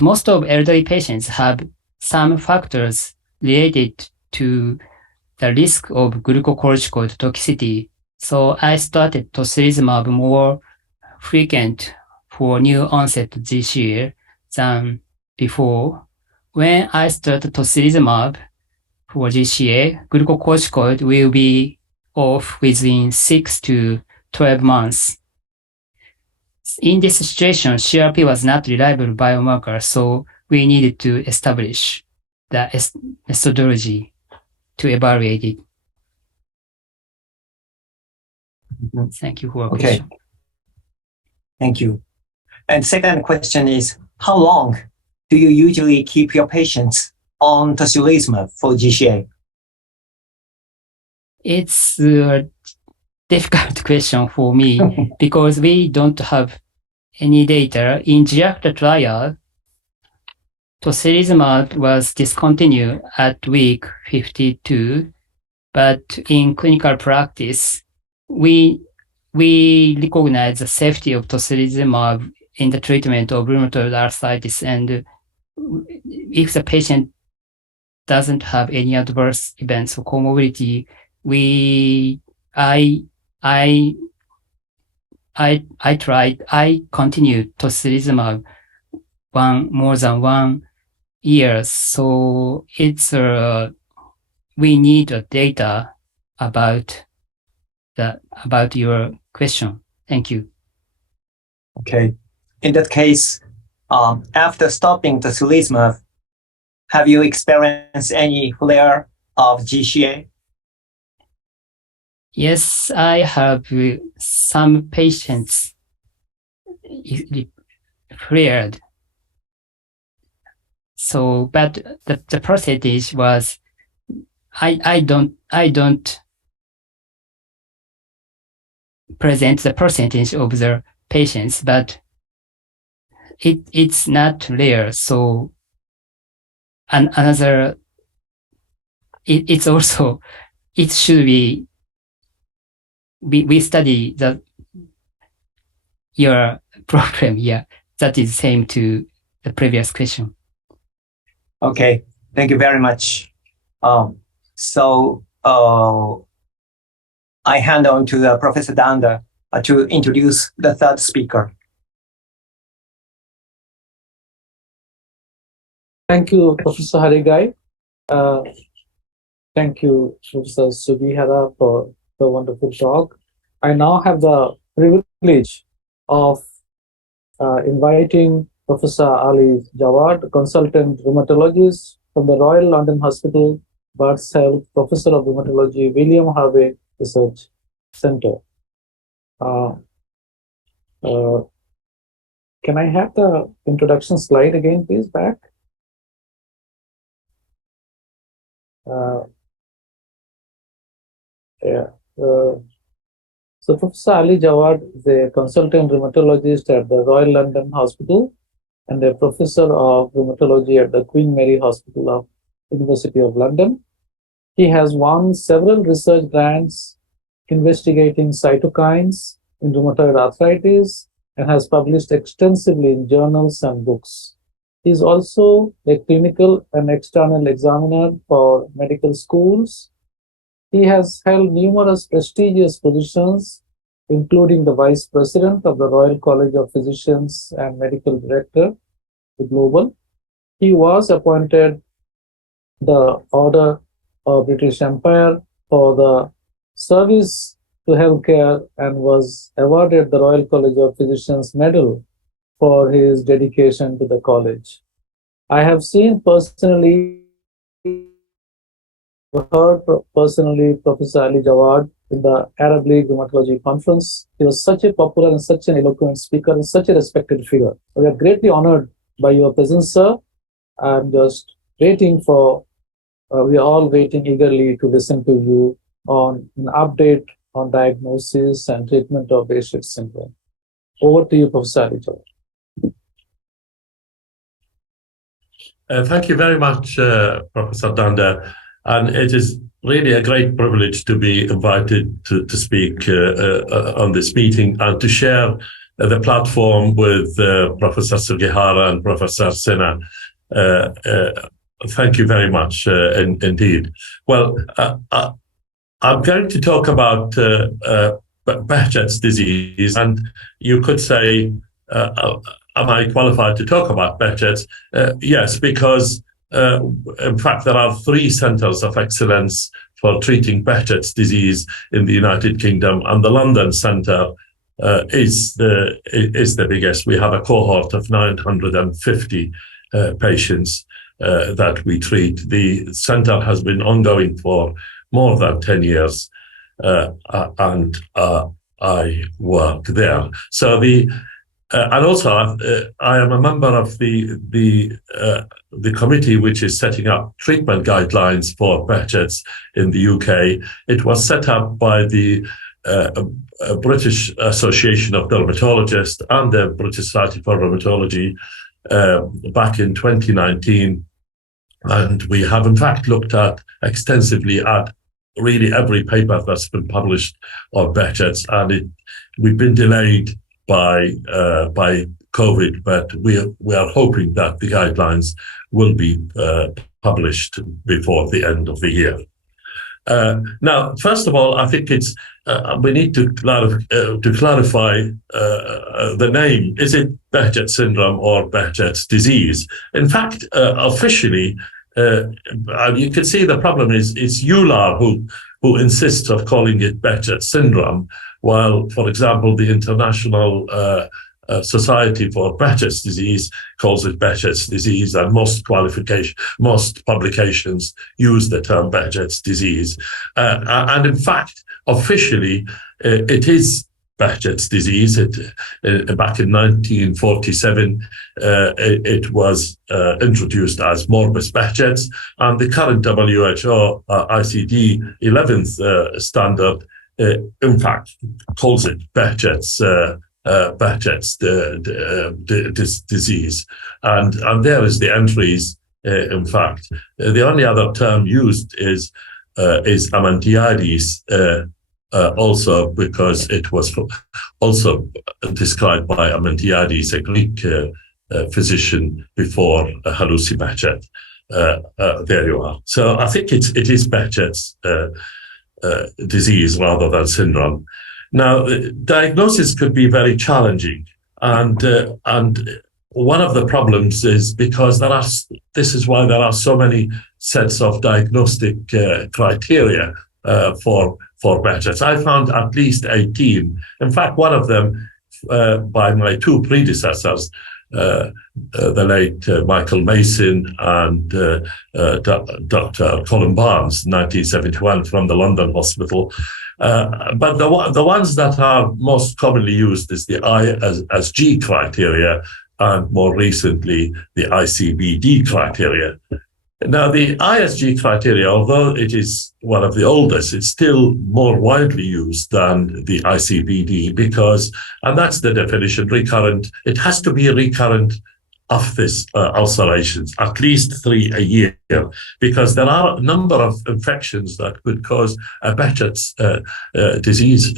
most of elderly patients have some factors related to the risk of glucocorticoid toxicity. So I started tocilizumab more frequent for new onset GCA than before. When I started tocilizumab for GCA, glucocorticoid will be off within 6 to 12 months. In this situation, CRP was not reliable biomarker, so we needed to establish the methodology to evaluate it. Thank you for your question. Thank you. And second question is, how long do you usually keep your patients on tocilizumab for GCA? It's a difficult question for me because we don't have any data. In GIACTA trial, tocilizumab was discontinued at week 52, but in clinical practice, we recognize the safety of tocilizumab in the treatment of rheumatoid arthritis, and if the patient doesn't have any adverse events or comorbidity, I continued tocilizumab more than 1 year. So it's we need data about your question. Thank you. Okay. in that case, after stopping the tocilizumab, have you experienced any flare of GCA? Yes, I have some patients flared. So, but the percentage was, I don't present the percentage of the patients, but it's not rare. So, another, it's also, it should be, we study your problem. Yeah, that is same to the previous question. Okay, thank you very much. I hand on to Professor Danda to introduce the third speaker. Thank you, Professor Harigai. Thank you, Professor Sugihara, for the wonderful talk. I now have the privilege of inviting Professor Ali Jawad, consultant rheumatologist from the Royal London Hospital, Barts Health, Professor of Rheumatology, William Harvey Research Center. Can I have the introduction slide again, please, back? So Professor Ali Jawad is a consultant rheumatologist at the Royal London Hospital and a professor of rheumatology at the Queen Mary Hospital of University of London. He has won several research grants investigating cytokines in rheumatoid arthritis and has published extensively in journals and books. He is also a clinical and external examiner for medical schools. He has held numerous prestigious positions, including the Vice President of the Royal College of Physicians and Medical Director, Global. He was appointed the Order of British Empire for the service to healthcare and was awarded the Royal College of Physicians Medal for his dedication to the college. I have seen personally, heard personally Professor Ali Jawad in the Arab League Rheumatology Conference. He was such a popular and such an eloquent speaker and such a respected figure. We are greatly honored by your presence, sir. I'm just waiting for, we are all waiting eagerly to listen to you on an update on diagnosis and treatment of Behçet syndrome. Over to you, Professor Ali Jawad. Thank you very much, Professor Danda. And it is really a great privilege to be invited to speak on this meeting and to share the platform with Professor Sugihara and Professor Sinha. Thank you very much indeed. Well, I'm going to talk about Behçet's disease, and you could say, am I qualified to talk about Behçet's? Yes, because in fact, there are 3 centers of excellence for treating Behçet's disease in the United Kingdom, and the London Center is the biggest. We have a cohort of 950 patients that we treat. The center has been ongoing for more than 10 years, and I work there. So and also, I am a member of the committee which is setting up treatment guidelines for Behçet's in the UK. It was set up by the British Association of Dermatologists and the British Society for Rheumatology back in 2019. And we have, in fact, looked extensively at really every paper that's been published on Behçet's, and we've been delayed by COVID, but we are hoping that the guidelines will be published before the end of the year. Now, first of all, I think we need to clarify the name. Is it Behçet syndrome or Behçet's disease? In fact, officially, you can see the problem is it's EULAR who insists of calling it Behçet syndrome, while, for example, the International Society for Behçet's disease calls it Behçet's disease, and most publications use the term Behçet's disease. And in fact, officially, it is Behçet's disease. Back in 1947, it was introduced as morbus Behçet's, and the current WHO ICD 11th standard, in fact, calls it Behçet's disease, and there is the entries. In fact, the only other term used is amantiades, also because it was also described by Amantiades, a Greek physician before Halusi Behçet. There you are. So I think it is Behçet's disease rather than syndrome. Now, diagnosis could be very challenging, and one of the problems is because this is why there are so many sets of diagnostic criteria for Behçet's. I found at least 18. In fact, one of them by my two predecessors, the late Michael Mason and Dr. Colin Barnes, 1971, from the London Hospital. But the ones that are most commonly used is the ISG criteria, and more recently, the ICBD criteria. Now, the ISG criteria, although it is one of the oldest, it's still more widely used than the ICBD because, and that's the definition, recurrent, it has to be recurrent office ulcerations, at least 3 a year, because there are a number of infections that could cause a Behçet's disease,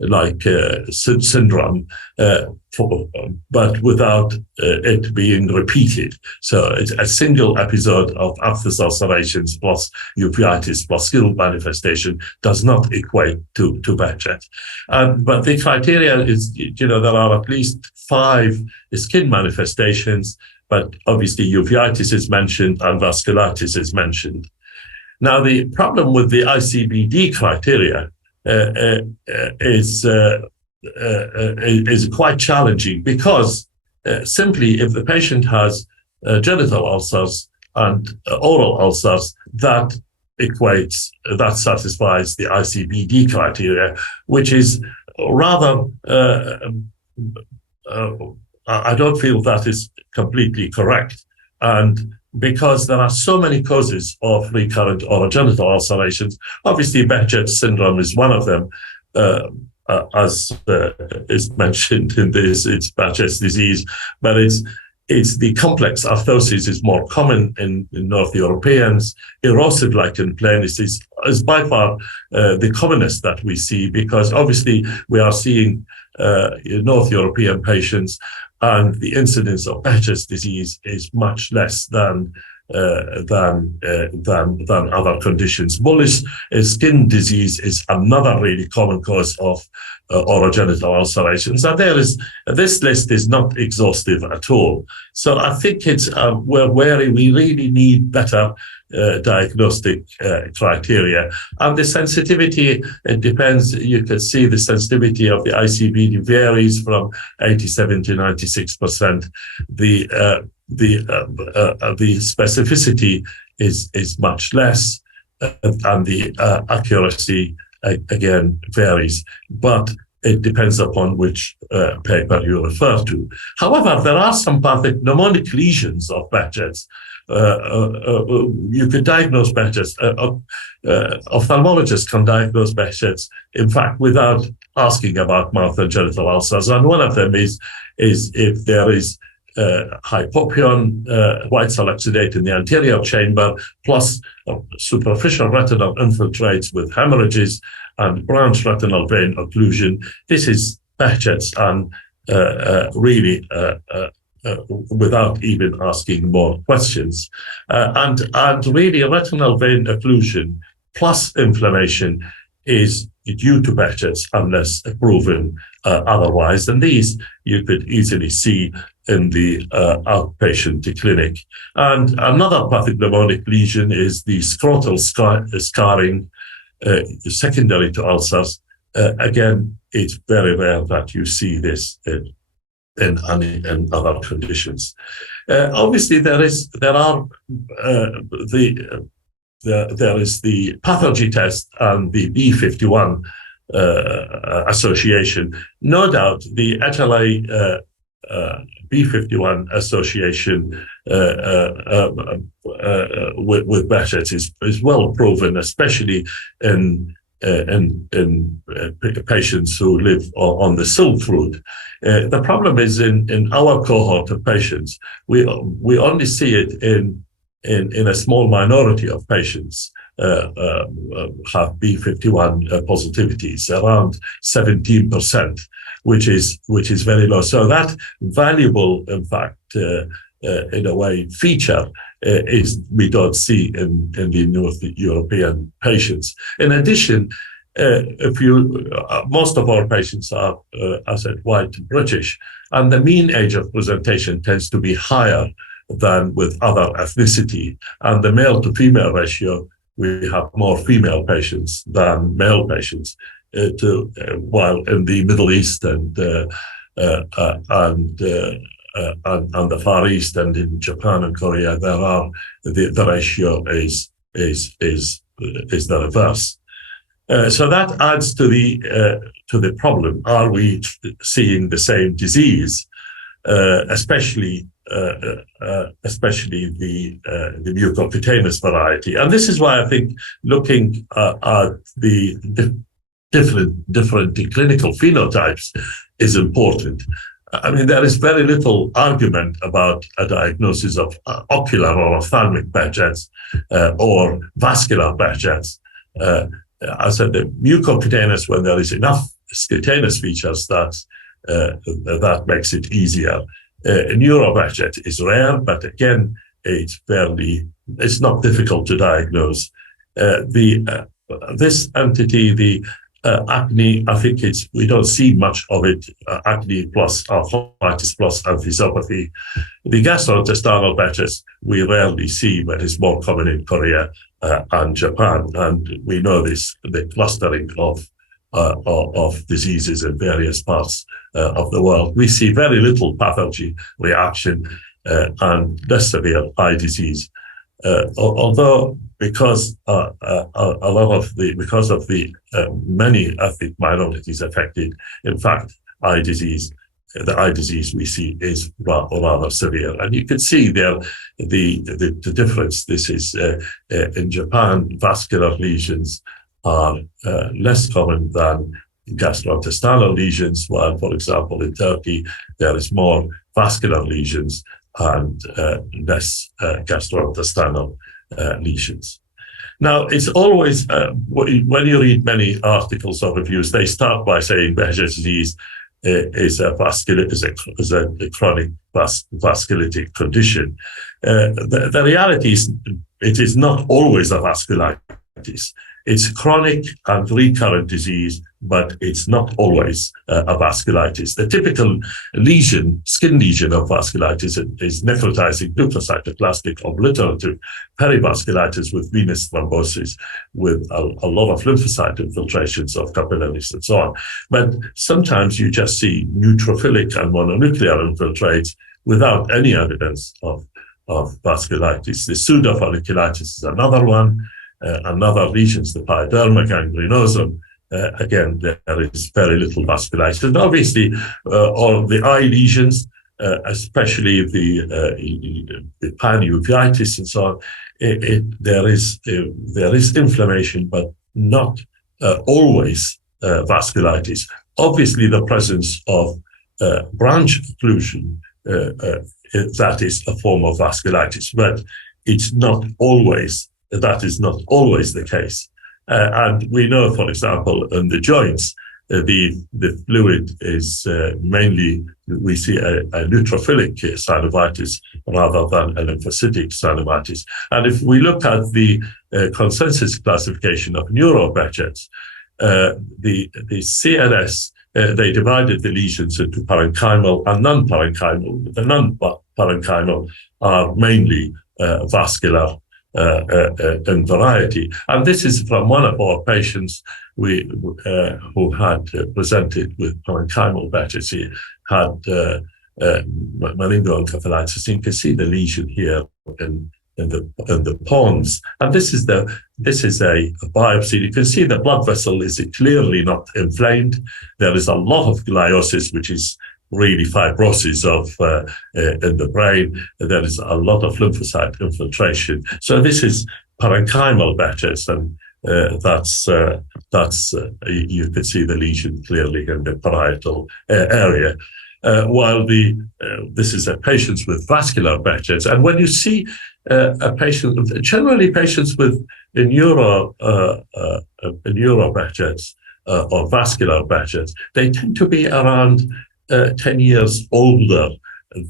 like syndrome, but without it being repeated. So it's a single episode of office ulcerations plus uveitis plus skin manifestation does not equate to Behçet. But the criteria is, there are at least 5 skin manifestations, but obviously uveitis is mentioned and vasculitis is mentioned. Now, the problem with the ICBD criteria is quite challenging because simply if the patient has genital ulcers and oral ulcers, that satisfies the ICBD criteria, which is rather, I don't feel that is completely correct. And because there are so many causes of recurrent orogenital ulcerations, obviously Behçet's syndrome is one of them. As is mentioned in this, it's Behçet's disease, but it's the complex orthosis is more common in North Europeans. Erosive lichen planus is by far the commonest that we see, because obviously we are seeing North European patients, and the incidence of Behçet's disease is much less than other conditions. Bullous skin disease is another really common cause of orogenital ulcerations, and this list is not exhaustive at all. So I think we're wary. We really need better diagnostic criteria, and the sensitivity, it depends. You can see the sensitivity of the ICBD varies from 87 to 96%. The specificity is much less, and the accuracy again varies, but it depends upon which paper you refer to. However, there are some pathognomonic lesions of Behçet's. You could diagnose Behçet's. Ophthalmologists can diagnose Behçet's, in fact, without asking about mouth and genital ulcers. And one of them is if there is hypopion, white cell exudate in the anterior chamber, plus superficial retinal infiltrates with hemorrhages and branch retinal vein occlusion. This is Behçet's, and really without even asking more questions. And really retinal vein occlusion plus inflammation is due to Behçet's unless proven otherwise. And these you could easily see in the outpatient clinic. And another pathognomonic lesion is the scrotal scarring secondary to ulcers. Again, it's very rare that you see this in other conditions. Obviously, there is the pathology test and the B51 association. No doubt, the HLA B51 association with Behçet is well proven, especially in patients who live on the Silk Route. The problem is in our cohort of patients, we only see it in a small minority of patients have B51 positivities, around 17%, which is very low. So that valuable, in fact, in a way, feature is we don't see in the North European patients. In addition, most of our patients are, as I said, white British, and the mean age of presentation tends to be higher than with other ethnicity, and the male to female ratio, we have more female patients than male patients. While in the Middle East and the Far East and in Japan and Korea, the ratio is the reverse. So that adds to the problem. Are we seeing the same disease, especially the mucocutaneous variety? And this is why I think looking at the different clinical phenotypes is important. I mean, there is very little argument about a diagnosis of ocular or ophthalmic Behçet's or vascular Behçet's. I said the mucocutaneous, when there is enough cutaneous features, that makes it easier. Neuro Behçet is rare, but again, it's not difficult to diagnose. This entity, the acne, I think we don't see much of it, acne plus arthritis plus amphysopathy. The gastrointestinal Behçet we rarely see, but it's more common in Korea and Japan. And we know the clustering of diseases in various parts of the world. We see very little pathology reaction and less severe eye disease. Although because of the many ethnic minorities affected, in fact, the eye disease we see is rather severe, and you can see there the difference. This is in Japan, vascular lesions are less common than gastrointestinal lesions, while, for example, in Turkey there is more vascular lesions and less gastrointestinal lesions. Now, it's always, when you read many articles or reviews, they start by saying Behçet disease is a chronic vasculitic condition. The reality is, it is not always a vasculitis. It's chronic and recurrent disease, but it's not always a vasculitis. The typical lesion, skin lesion of vasculitis is necrotizing leukocytoclastic obliterative perivasculitis with venous thrombosis, with a lot of lymphocyte infiltrations of capillaries and so on. But sometimes you just see neutrophilic and mononuclear infiltrates without any evidence of vasculitis. The pseudofolliculitis is another one. Another lesions, the pyoderma gangrenosum, again, there is very little vasculitis. And obviously, all the eye lesions, especially the panuveitis and so on, there is inflammation, but not always vasculitis. Obviously, the presence of branch occlusion, that is a form of vasculitis, but it's not always. That is not always the case. And we know, for example, in the joints, the fluid is mainly, we see a neutrophilic synovitis rather than a lymphocytic synovitis. And if we look at the consensus classification of neuro Behçet's, the CNS, they divided the lesions into parenchymal and non-parenchymal. The non-parenchymal are mainly vascular in variety. And this is from one of our patients who had presented with parenchymal Behçet's. He had meningoencephalitis. You can see the lesion here in the pons, and this is a biopsy. You can see the blood vessel is clearly not inflamed. There is a lot of gliosis, which is really fibrosis in the brain. There is a lot of lymphocyte infiltration. So this is parenchymal Behçet's, and you can see the lesion clearly in the parietal area. While this is a patient with vascular Behçet's, and when you see a patient, generally patients with neuro Behçet's or vascular Behçet's, they tend to be around 10 years older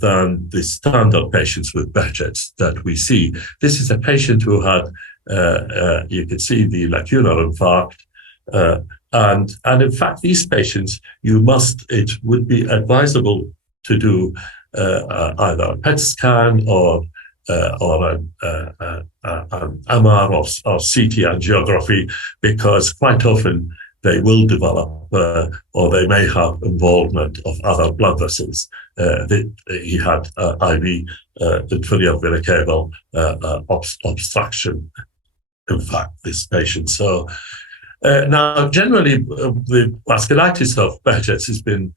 than the standard patients with Behçet's that we see. This is a patient who had, you can see the lacunar infarct, and in fact, these patients, it would be advisable to do either a PET scan or an MR or CT angiography, because quite often they will develop or they may have involvement of other blood vessels. He had IV inferior vena cava obstruction, in fact, this patient. So now, generally, the vasculitis of Behçet's has been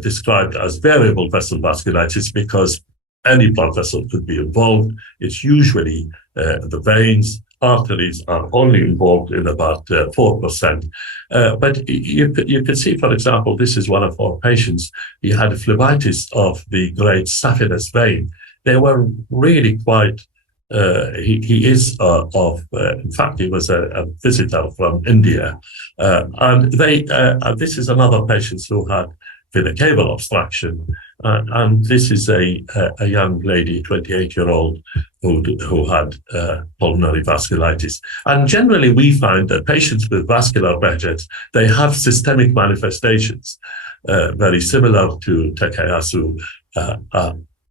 described as variable vessel vasculitis because any blood vessel could be involved. It's usually the veins, arteries are only involved in about 4%. But you can see, for example, this is one of our patients. He had a phlebitis of the great saphenous vein. They were really quite, he is in fact, he was a visitor from India. And this is another patient who had vena cava obstruction. And this is a young lady, 28-year-old, who had pulmonary vasculitis. And generally, we find that patients with vascular Behçet's, they have systemic manifestations, very similar to Takayasu,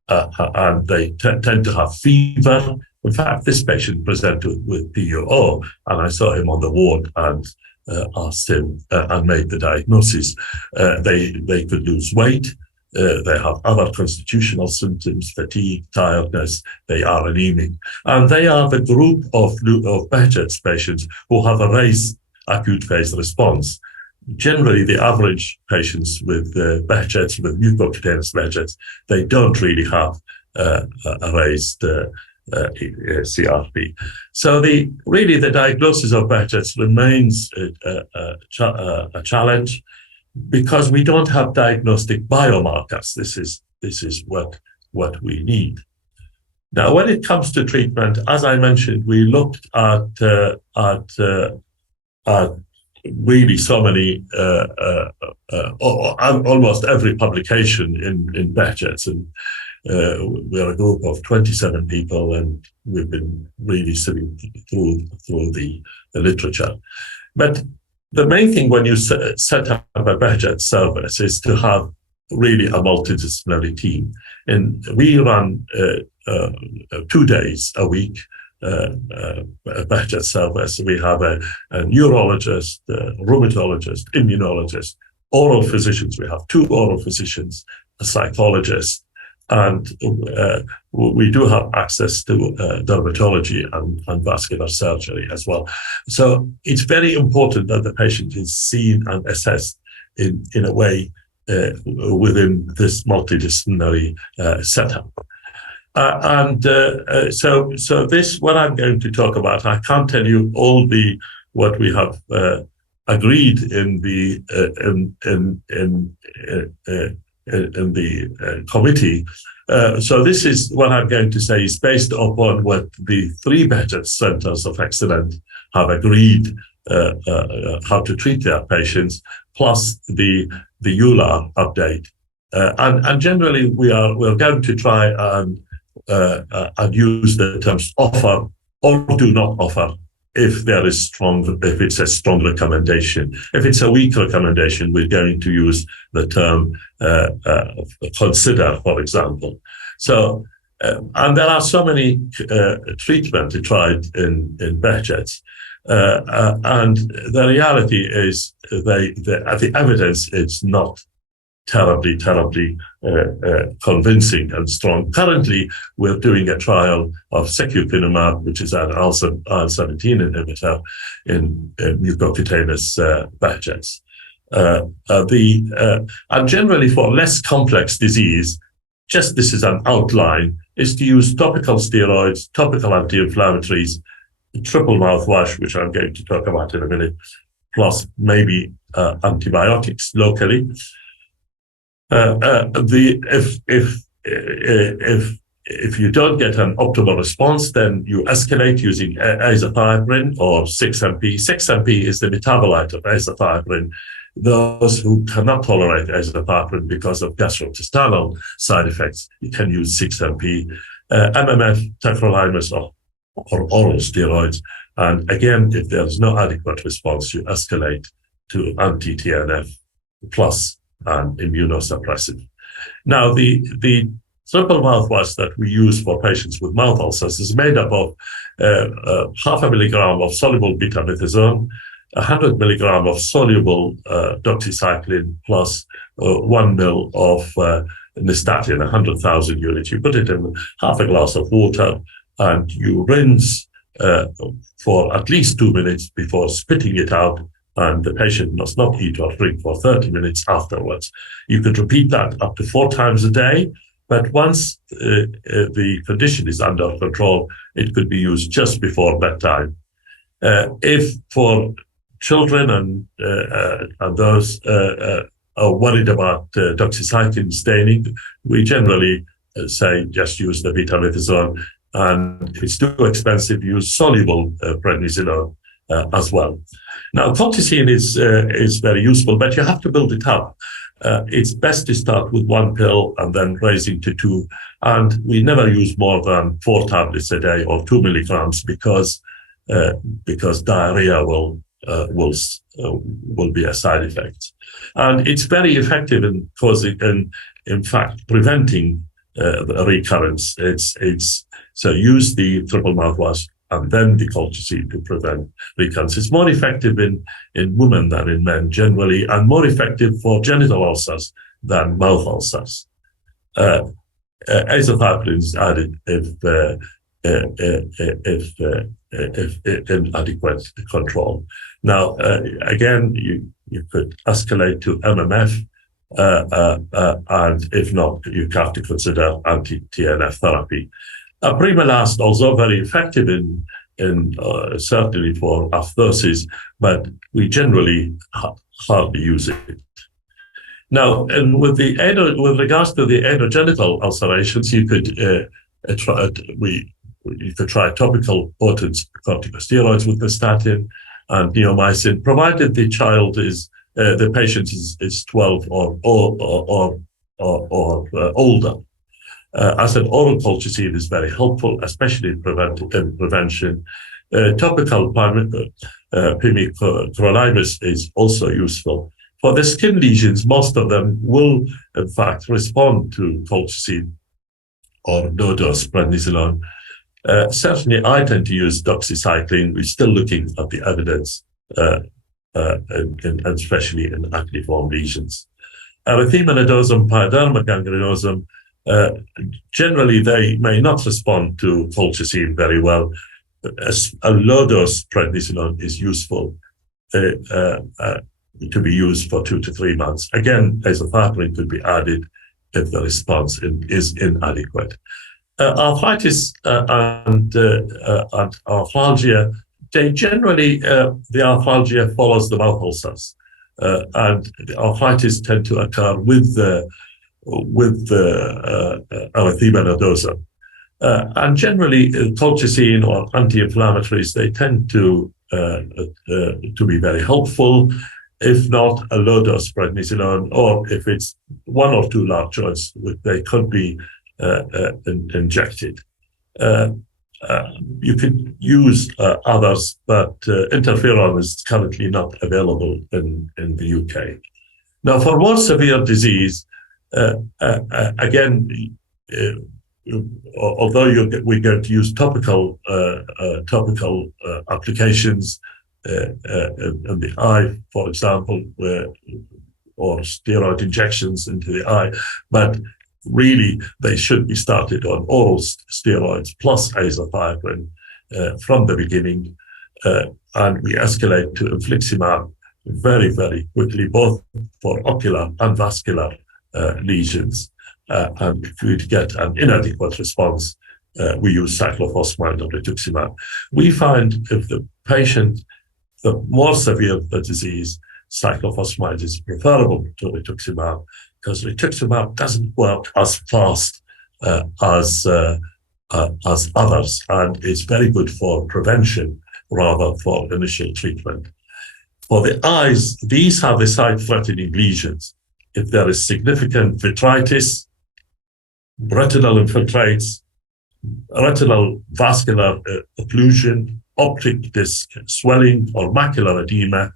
and they tend to have fever. In fact, this patient presented with PUO, and I saw him on the ward and asked him and made the diagnosis. They could lose weight. They have other constitutional symptoms, fatigue, tiredness. They are anemic. And they are the group of Behçet's patients who have a raised acute phase response. Generally, the average patients with Behçet's, with mucocutaneous Behçet's, they don't really have a raised CRP. So the diagnosis of Behçet's remains a challenge, because we don't have diagnostic biomarkers. This is what we need. Now, when it comes to treatment, as I mentioned, we looked at really so many, almost every publication in Behçet's, and we're a group of 27 people, and we've been really sitting through the literature. But the main thing when you set up a Behçet's service is to have really a multidisciplinary team. And we run 2 days a week, a Behçet's service. We have a neurologist, rheumatologist, immunologist, oral physicians. We have 2 oral physicians, a psychologist, and we do have access to dermatology and vascular surgery as well. So it's very important that the patient is seen and assessed in a way within this multidisciplinary setup. So this, what I'm going to talk about, I can't tell you all what we have agreed in the committee. So this is what I'm going to say is based upon what the 3 Behçet's centers of excellence have agreed how to treat their patients, plus the EULAR update. And generally, we're going to try and use the terms offer or do not offer if it's a strong recommendation. If it's a weak recommendation, we're going to use the term consider, for example. So, and there are so many treatments tried in Behçet's, and the reality is the evidence is not terribly convincing and strong. Currently, we're doing a trial of secukinumab, which is an IL-17 inhibitor in mucocutaneous Behçet's. And generally for less complex disease, just this is an outline, is to use topical steroids, topical anti-inflammatories, triple mouthwash, which I'm going to talk about in a minute, plus maybe antibiotics locally. If you don't get an optimal response, then you escalate using azathioprine or 6-MP. 6-MP is the metabolite of azathioprine. Those who cannot tolerate azathioprine because of gastrointestinal side effects, you can use 6-MP, MMF, tacrolimus, or oral steroids. And again, if there's no adequate response, you escalate to anti-TNF plus an immunosuppressive. Now, the triple mouthwash that we use for patients with mouth ulcers is made up of 0.5 milligram of soluble betamethasone, 100 milligram of soluble doxycycline, plus 1 ml of nystatin, 100,000 units. You put it in half a glass of water and you rinse for at least 2 minutes before spitting it out, and the patient must not eat or drink for 30 minutes afterwards. You could repeat that up to 4 times a day, but once the condition is under control, it could be used just before bedtime. If for children and those are worried about doxycycline staining, we generally say just use the betamethasone, and if it's too expensive, use soluble prednisolone as well. Now, colchicine is very useful, but you have to build it up. It's best to start with 1 pill and then raising to 2. And we never use more than 4 tablets a day or 2 milligrams because diarrhea will be a side effect. And it's very effective in causing, in fact, preventing the recurrence. So use the triple mouthwash and then the colchicine to prevent recurrence. It's more effective in women than in men generally, and more effective for genital ulcers than mouth ulcers. Azathioprine is added if inadequate control. Now, again, you could escalate to MMF, and if not, you have to consider anti-TNF therapy. Primolast, although very effective in certainly for arthrosis, but we generally hardly use it. Now, and with regards to the anogenital ulcerations, you could try topical potent corticosteroids with nystatin and neomycin, provided the child the patient is 12 or older. As an oral colchicine is very helpful, especially in prevention. Topical pimecrolimus is also useful. For the skin lesions, most of them will, in fact, respond to colchicine or low-dose prednisolone. Certainly, I tend to use doxycycline. We're still looking at the evidence, and especially in acneiform lesions. Erythema nodosum, pyoderma gangrenosum, generally, they may not respond to colchicine very well. A low-dose prednisolone is useful to be used for 2 to 3 months. Again, azathioprine could be added if the response is inadequate. Arthritis and arthralgia, they generally, the arthralgia follows the mouth ulcers, and the arthritis tend to occur with the erythema nodosum. And generally, colchicine or anti-inflammatories, they tend to be very helpful. If not, a low-dose prednisolone, or if it's 1 or 2 large joints, they could be injected. You could use others, but interferon is currently not available in the UK. Now, for more severe disease, again, although we're going to use topical applications in the eye, for example, or steroid injections into the eye, but really they should be started on oral steroids plus azathioprine from the beginning, and we escalate to infliximab very, very quickly, both for ocular and vascular lesions. And if we get an inadequate response, we use cyclophosphamide or rituximab. We find if the patient, the more severe the disease, cyclophosphamide is preferable to rituximab, because rituximab doesn't work as fast as others, and it's very good for prevention rather for initial treatment. For the eyes, these have the sight-threatening lesions. If there is significant vitritis, retinal infiltrates, retinal vascular occlusion, optic disc swelling, or macular edema,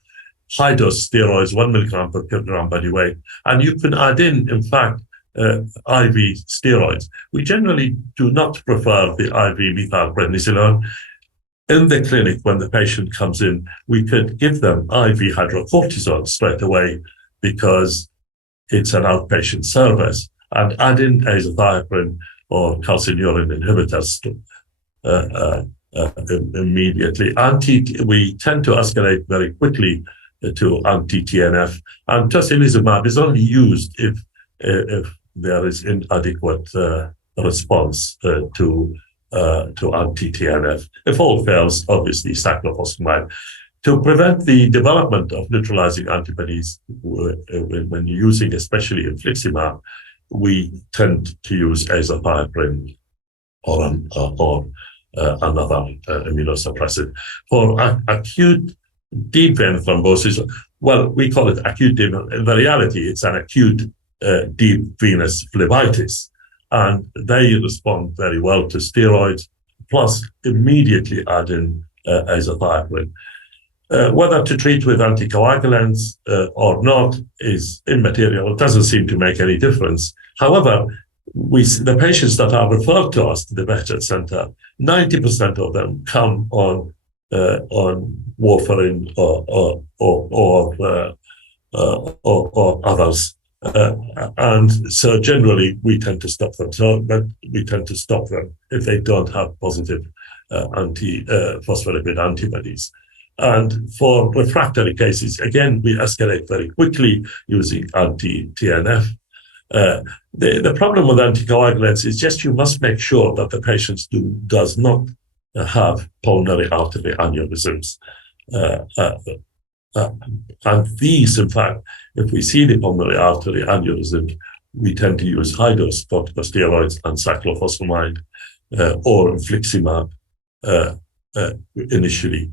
high-dose steroids, 1 milligram per kilogram body weight, and you can add in fact, IV steroids. We generally do not prefer the IV methylprednisolone. In the clinic, when the patient comes in, we could give them IV hydrocortisone straight away because it's an outpatient service, and add in azathioprine or calcineurin inhibitors immediately. We tend to escalate very quickly to anti-TNF, and tocilizumab is only used if there is inadequate response to anti-TNF. If all fails, obviously cyclophosphamide. To prevent the development of neutralizing antibodies when using especially infliximab, we tend to use azathioprine or another immunosuppressant. For acute deep vein thrombosis, well, we call it acute deep. In the reality, it's an acute deep venous phlebitis, and they respond very well to steroids, plus immediately add in azathioprine. Whether to treat with anticoagulants or not is immaterial. It doesn't seem to make any difference. However, the patients that are referred to us to the Behçet Center, 90% of them come on warfarin or others. And so generally we tend to stop them. But we tend to stop them if they don't have positive phospholipid antibodies. And for refractory cases, again, we escalate very quickly using anti-TNF. The problem with anticoagulants is just you must make sure that the patient does not have pulmonary artery aneurysms. And these, in fact, if we see the pulmonary artery aneurysm, we tend to use high-dose corticosteroids and cyclophosphamide or infliximab initially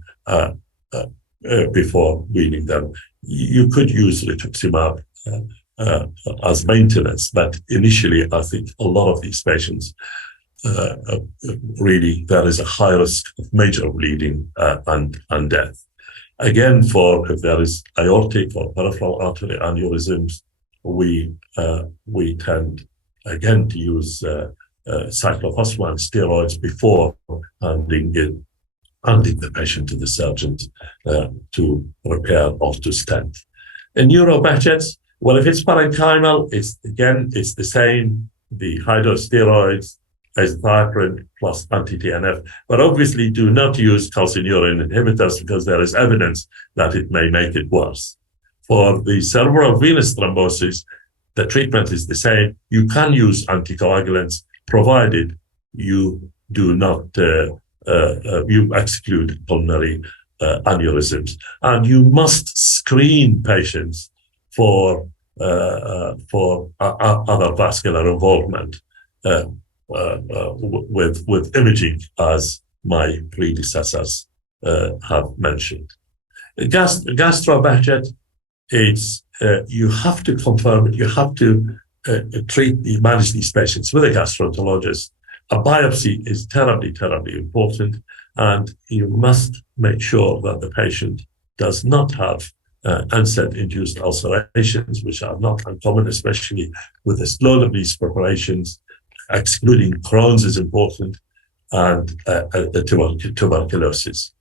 before weaning them. You could use rituximab as maintenance, but initially, I think a lot of these patients really there is a high risk of major bleeding and death. Again, if there is aortic or peripheral artery aneurysms, we tend again to use cyclophosphamide steroids before handing the patient to the surgeon to repair or to stent. In neurobehçets, well, if it's parenchymal, it's the same, the high-dose steroids, azathioprine plus anti-TNF, but obviously do not use calcineurin inhibitors because there is evidence that it may make it worse. For the cerebral venous thrombosis, the treatment is the same. You can use anticoagulants provided you do not you exclude pulmonary aneurysms, and you must screen patients for other vascular involvement with imaging, as my predecessors have mentioned. Gastrobehçet, it's you have to confirm, you have to manage these patients with a gastroenterologist. A biopsy is terribly, terribly important, and you must make sure that the patient does not have NSAID-induced ulcerations, which are not uncommon, especially with the slow release preparations. Excluding Crohn's is important, and tuberculosis.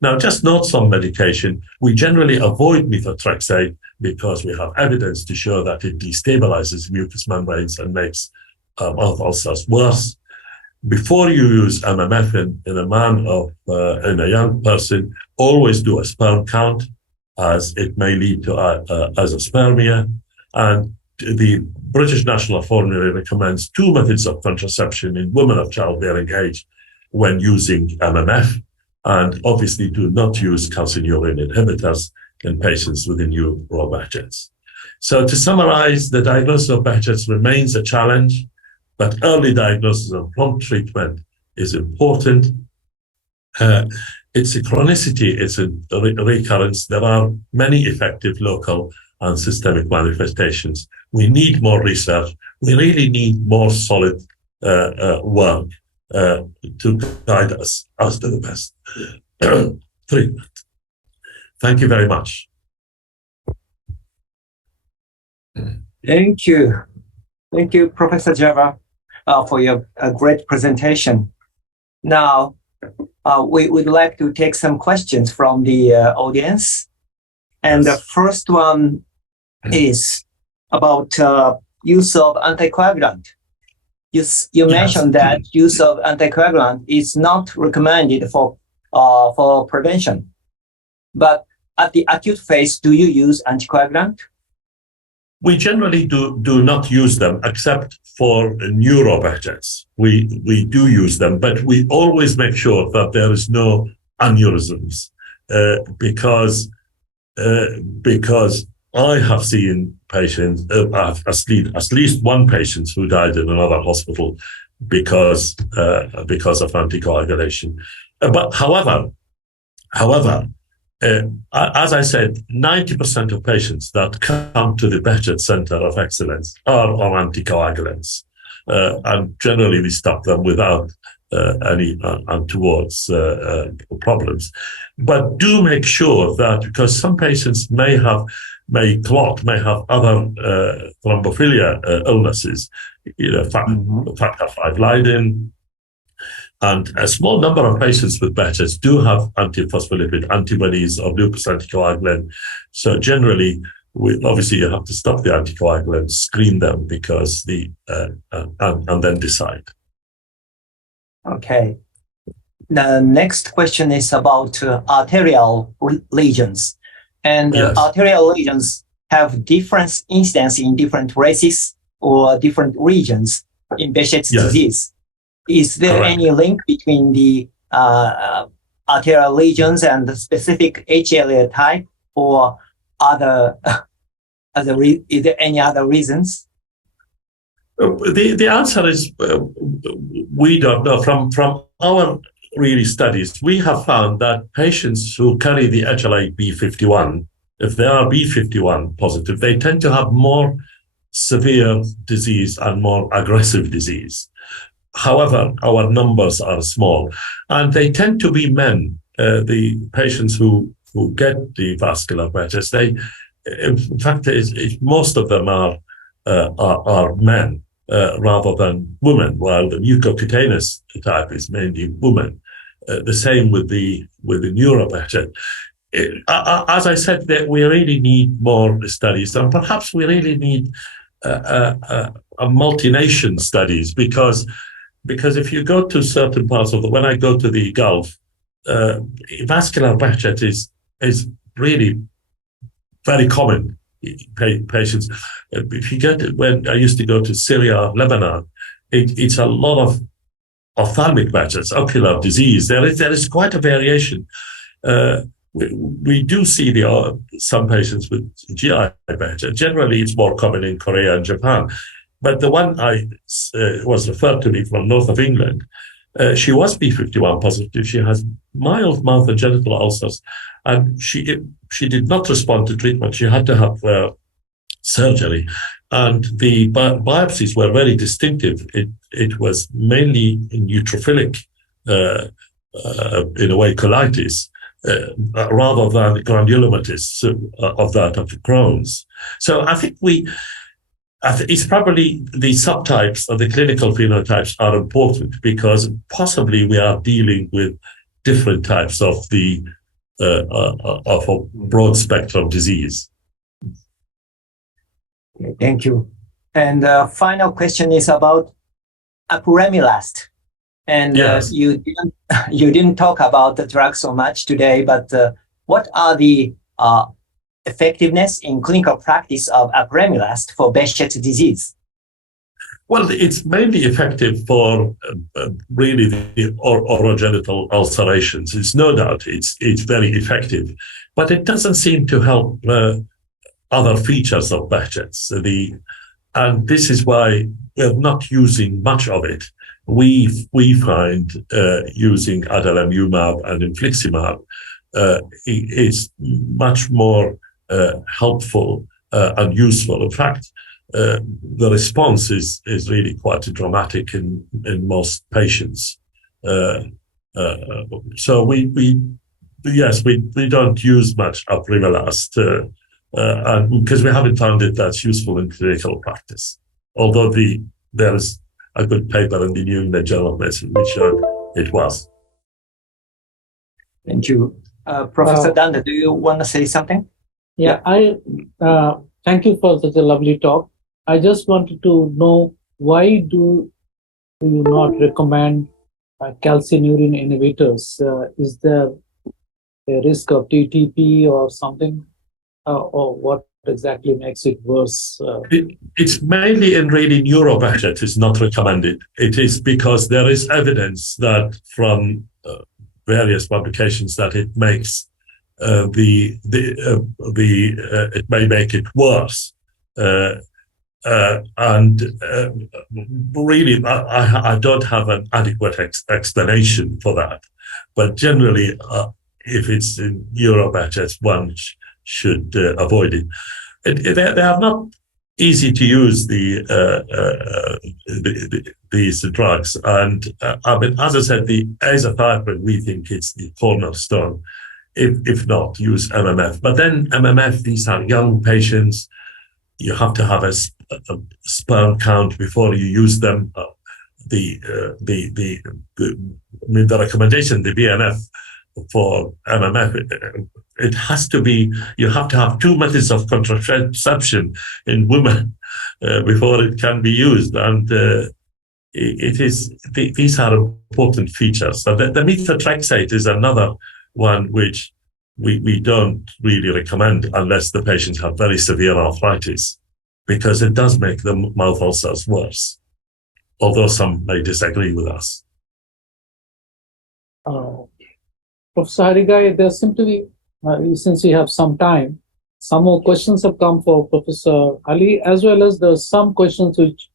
Now, just note some medication. We generally avoid methotrexate because we have evidence to show that it destabilizes mucous membranes and makes mouth ulcers worse. Before you use MMF in a man or in a young person, always do a sperm count, as it may lead to azoospermia. And the British National Formulary recommends 2 methods of contraception in women of childbearing age when using MMF, and obviously do not use calcineurin inhibitors in patients with new raw Behçets. So to summarize, the diagnosis of Behçets remains a challenge, but early diagnosis and prompt treatment is important. It's a chronicity, it's a recurrence. There are many effective local and systemic manifestations. We need more research. We really need more solid work to guide us as to the best treatment. Thank you very much. Thank you. Thank you, Professor Java, for your great presentation. Now, we would like to take some questions from the audience. And the first one is about use of anticoagulant. You mentioned that use of anticoagulant is not recommended for prevention. But at the acute phase, do you use anticoagulant? We generally do not use them except for neuro Behçets. We do use them, but we always make sure that there is no aneurysms because I have seen patients, at least one patient who died in another hospital because of anticoagulation. But however, as I said, 90% of patients that come to the Behçet Center of Excellence are on anticoagulants, and generally we stop them without any untowards problems. But do make sure that, because some patients may have other thrombophilia illnesses, factor V Leiden, and a small number of patients with Behçets do have antiphospholipid antibodies or lupus anticoagulant. So generally, obviously you have to stop the anticoagulant, screen them because and then decide. Okay. The next question is about arterial lesions. And arterial lesions have different incidence in different races or different regions in Behçet's disease. Is there any link between the arterial lesions and the specific HLA type, or is there any other reasons? The answer is we don't know. From our really studies, we have found that patients who carry the HLA-B51, if they are B51 positive, they tend to have more severe disease and more aggressive disease. However, our numbers are small, and they tend to be men. The patients who get the vascular Behçets, in fact, most of them are men rather than women, while the mucocutaneous type is mainly women. The same with the neuro Behçet. As I said, that we really need more studies, and perhaps we really need a multi-nation studies, because if you go to certain parts of when I go to the Gulf, vascular Behçet is really very common. Patients, if you get when I used to go to Syria, Lebanon, it's a lot of ophthalmic Behçets, ocular disease. There is quite a variation. We do see some patients with GI Behçet. Generally, it's more common in Korea and Japan. But the one I was referred to me from north of England, she was B51 positive. She has mild mouth and genital ulcers, and she did not respond to treatment. She had to have surgery, and the biopsies were very distinctive. It was mainly neutrophilic, in a way, colitis, rather than granulomatous of that of Crohn's. So I think it's probably the subtypes of the clinical phenotypes are important, because possibly we are dealing with different types of the of a broad spectrum disease. Okay, thank you. And final question is about apremilast. And Yes. you didn't talk about the drug so much today, but what are the effectiveness in clinical practice of apremilast for Behçet's disease? Well, it's mainly effective for really the orogenital ulcerations. It's no doubt it's very effective, but it doesn't seem to help other features of Behçet's. And this is why we're not using much of it. We find using adalimumab and infliximab is much more helpful and useful. In fact, the response is really quite dramatic in most patients. So we don't use much apremilast because we haven't found it that's useful in clinical practice. Although there is a good paper in the New England Journal of Medicine which showed it was. Thank you. Professor Danda, do you want to say something? Yeah, I thank you for such a lovely talk. I just wanted to know, why do you not recommend calcineurin inhibitors? Is there a risk of TTP or something? Or what exactly makes it worse? It's mainly in really neurobehçet is not recommended. It is because there is evidence that from various publications that it makes it may make it worse. And really, I don't have an adequate explanation for that. But generally, if it's in neurobehçet, one should avoid it. They are not easy to use these drugs, and I mean, as I said, the azathioprine, we think it's the cornerstone. If not, use MMF. But then MMF, these are young patients. You have to have a sperm count before you use them. The recommendation, the BNF for MMF, it has to be, you have to have 2 methods of contraception in women before it can be used. And these are important features. So the methotrexate is another one which we don't really recommend unless the patients have very severe arthritis, because it does make the mouth ulcers worse, although some may disagree with us. Professor Harigai, there seem to be, since we have some time, some more questions have come for Professor Ali, as well as there are some questions which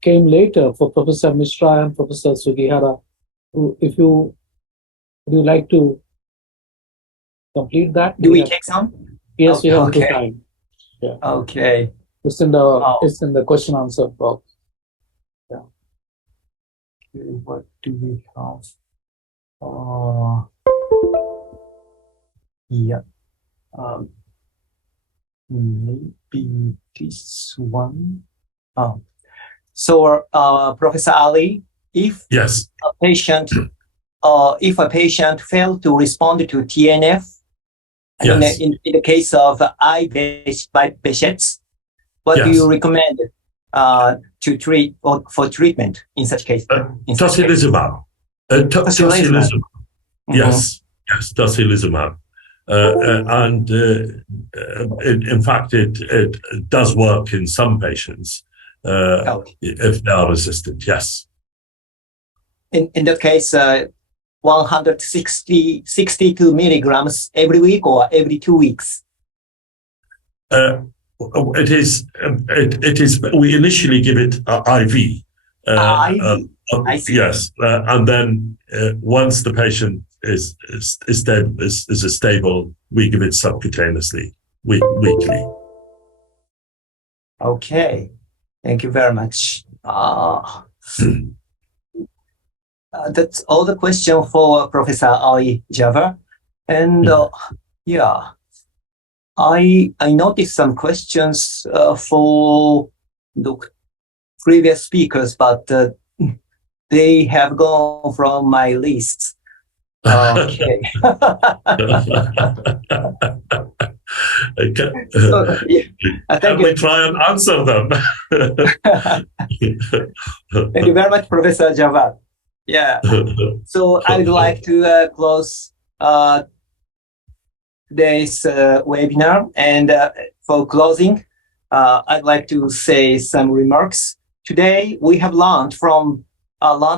came later for Professor Mishra and Professor Sugihara. If you would you like to complete that? Do we take some? Yes, we have okay. the time. Yeah. Okay. It's in the question answer box. Yeah. Okay, what do we have? Yeah. Maybe this one. So, Professor Ali, if Yes. if a patient failed to respond to TNF, Yes. in the case of Behçet's, what do you recommend to treat or for treatment in such case? Tocilizumab. Tocilizumab. Yes, tocilizumab. And in fact, it does work in some patients if they are resistant. Yes. In that case, 162 milligrams every week or every 2 weeks? It is. We initially give it IV. IV. I see. Yes, and then once the patient is stable, we give it subcutaneously weekly. Okay, thank you very much. That's all the question for Professor Ali Jaffer. And yeah, I noticed some questions for the previous speakers, but they have gone from my list. Okay. Okay. So, yeah. Can Thank we you. try and answer them? Thank you very much, Professor Javad. Yeah. So I would like to close today's webinar. And for closing, I'd like to say some remarks. Today, we have learned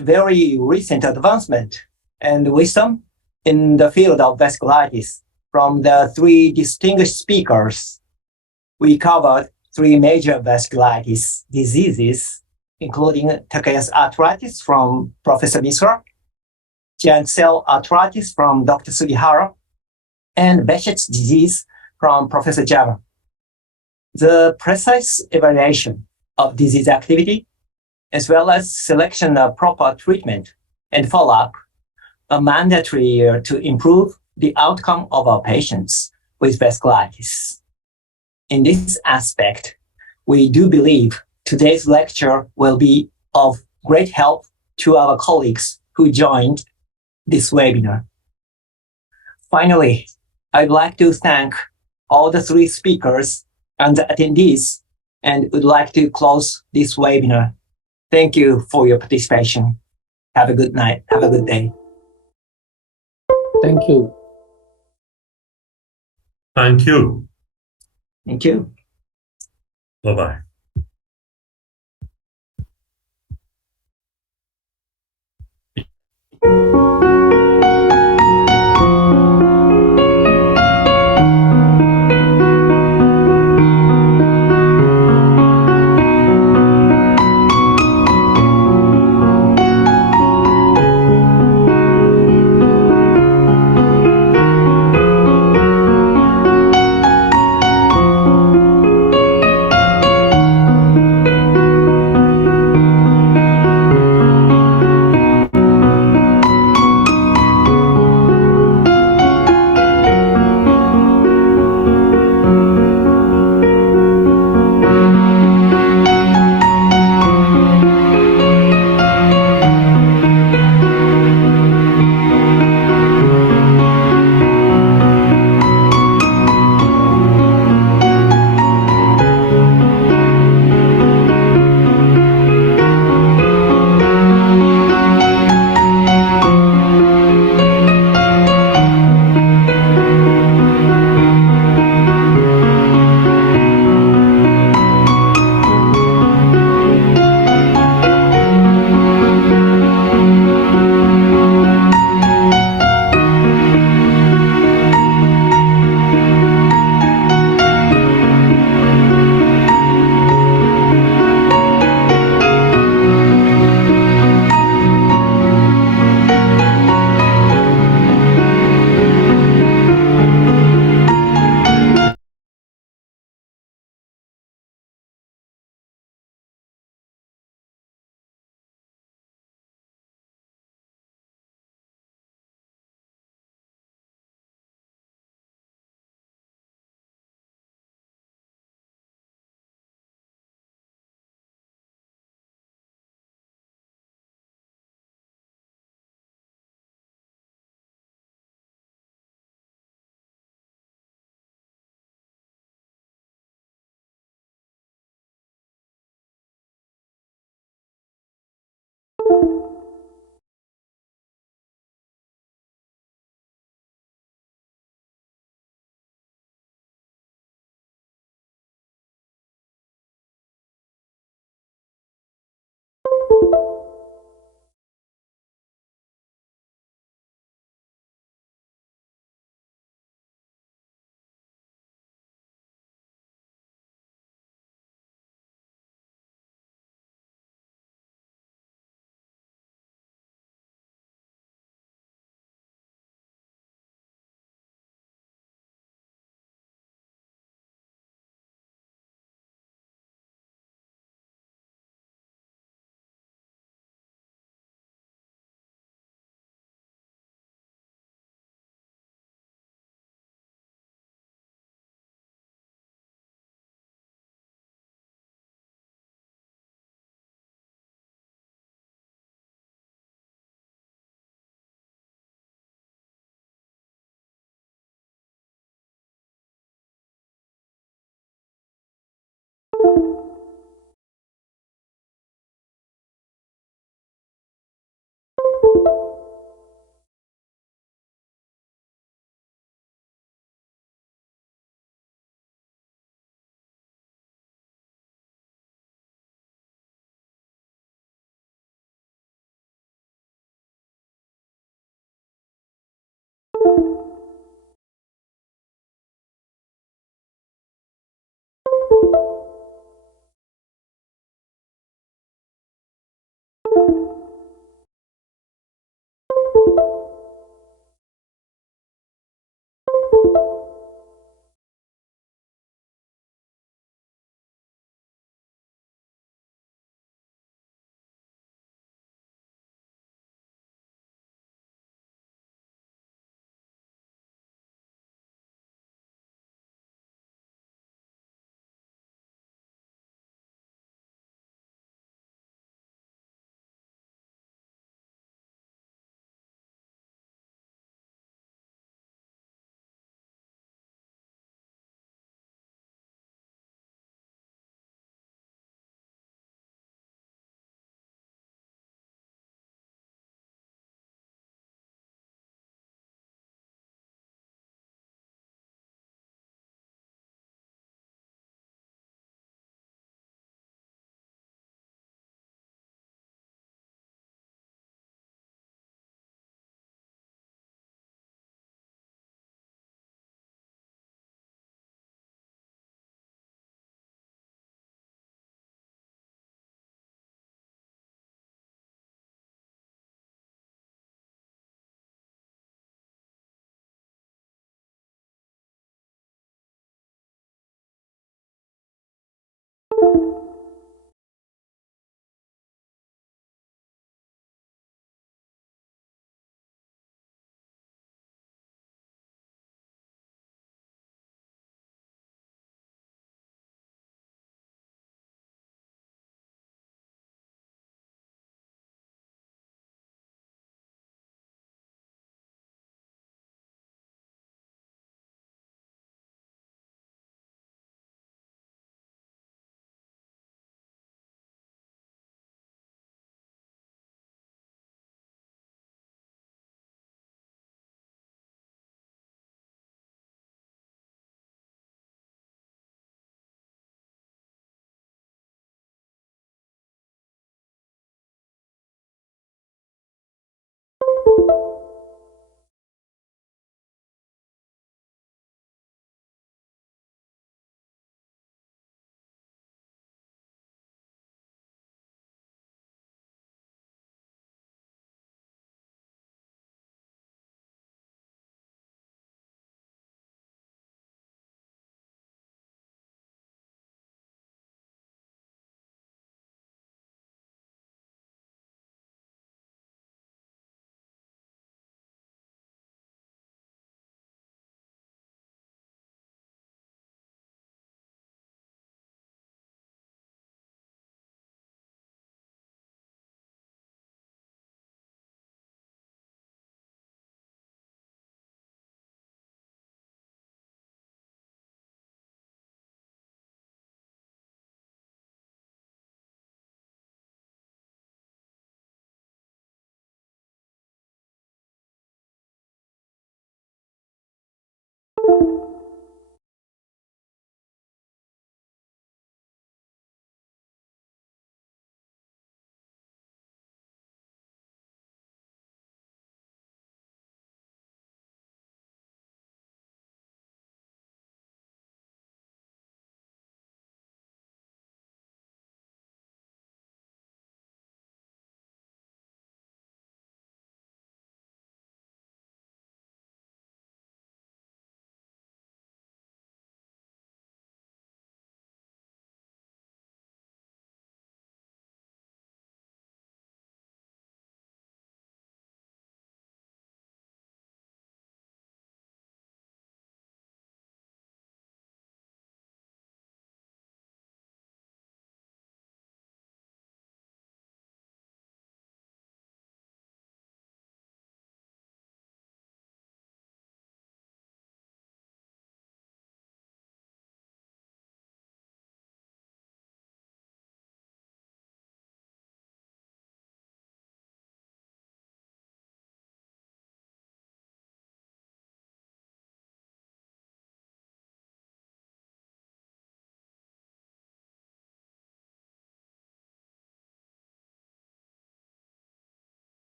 very recent advancement and wisdom in the field of vasculitis from the three distinguished speakers. We covered three major vasculitis diseases, including Takayasu arthritis from Professor Misra, giant cell arthritis from Dr. Sugihara, and Behçet's disease from Professor Java. The precise evaluation of disease activity, as well as selection of proper treatment and follow-up, are mandatory to improve the outcome of our patients with vasculitis. In this aspect, we do believe today's lecture will be of great help to our colleagues who joined this webinar. Finally, I'd like to thank all the three speakers and the attendees, and would like to close this webinar. Thank you for your participation. Have a good night. Have a good day. Thank you. Thank you. Thank you. Bye-bye.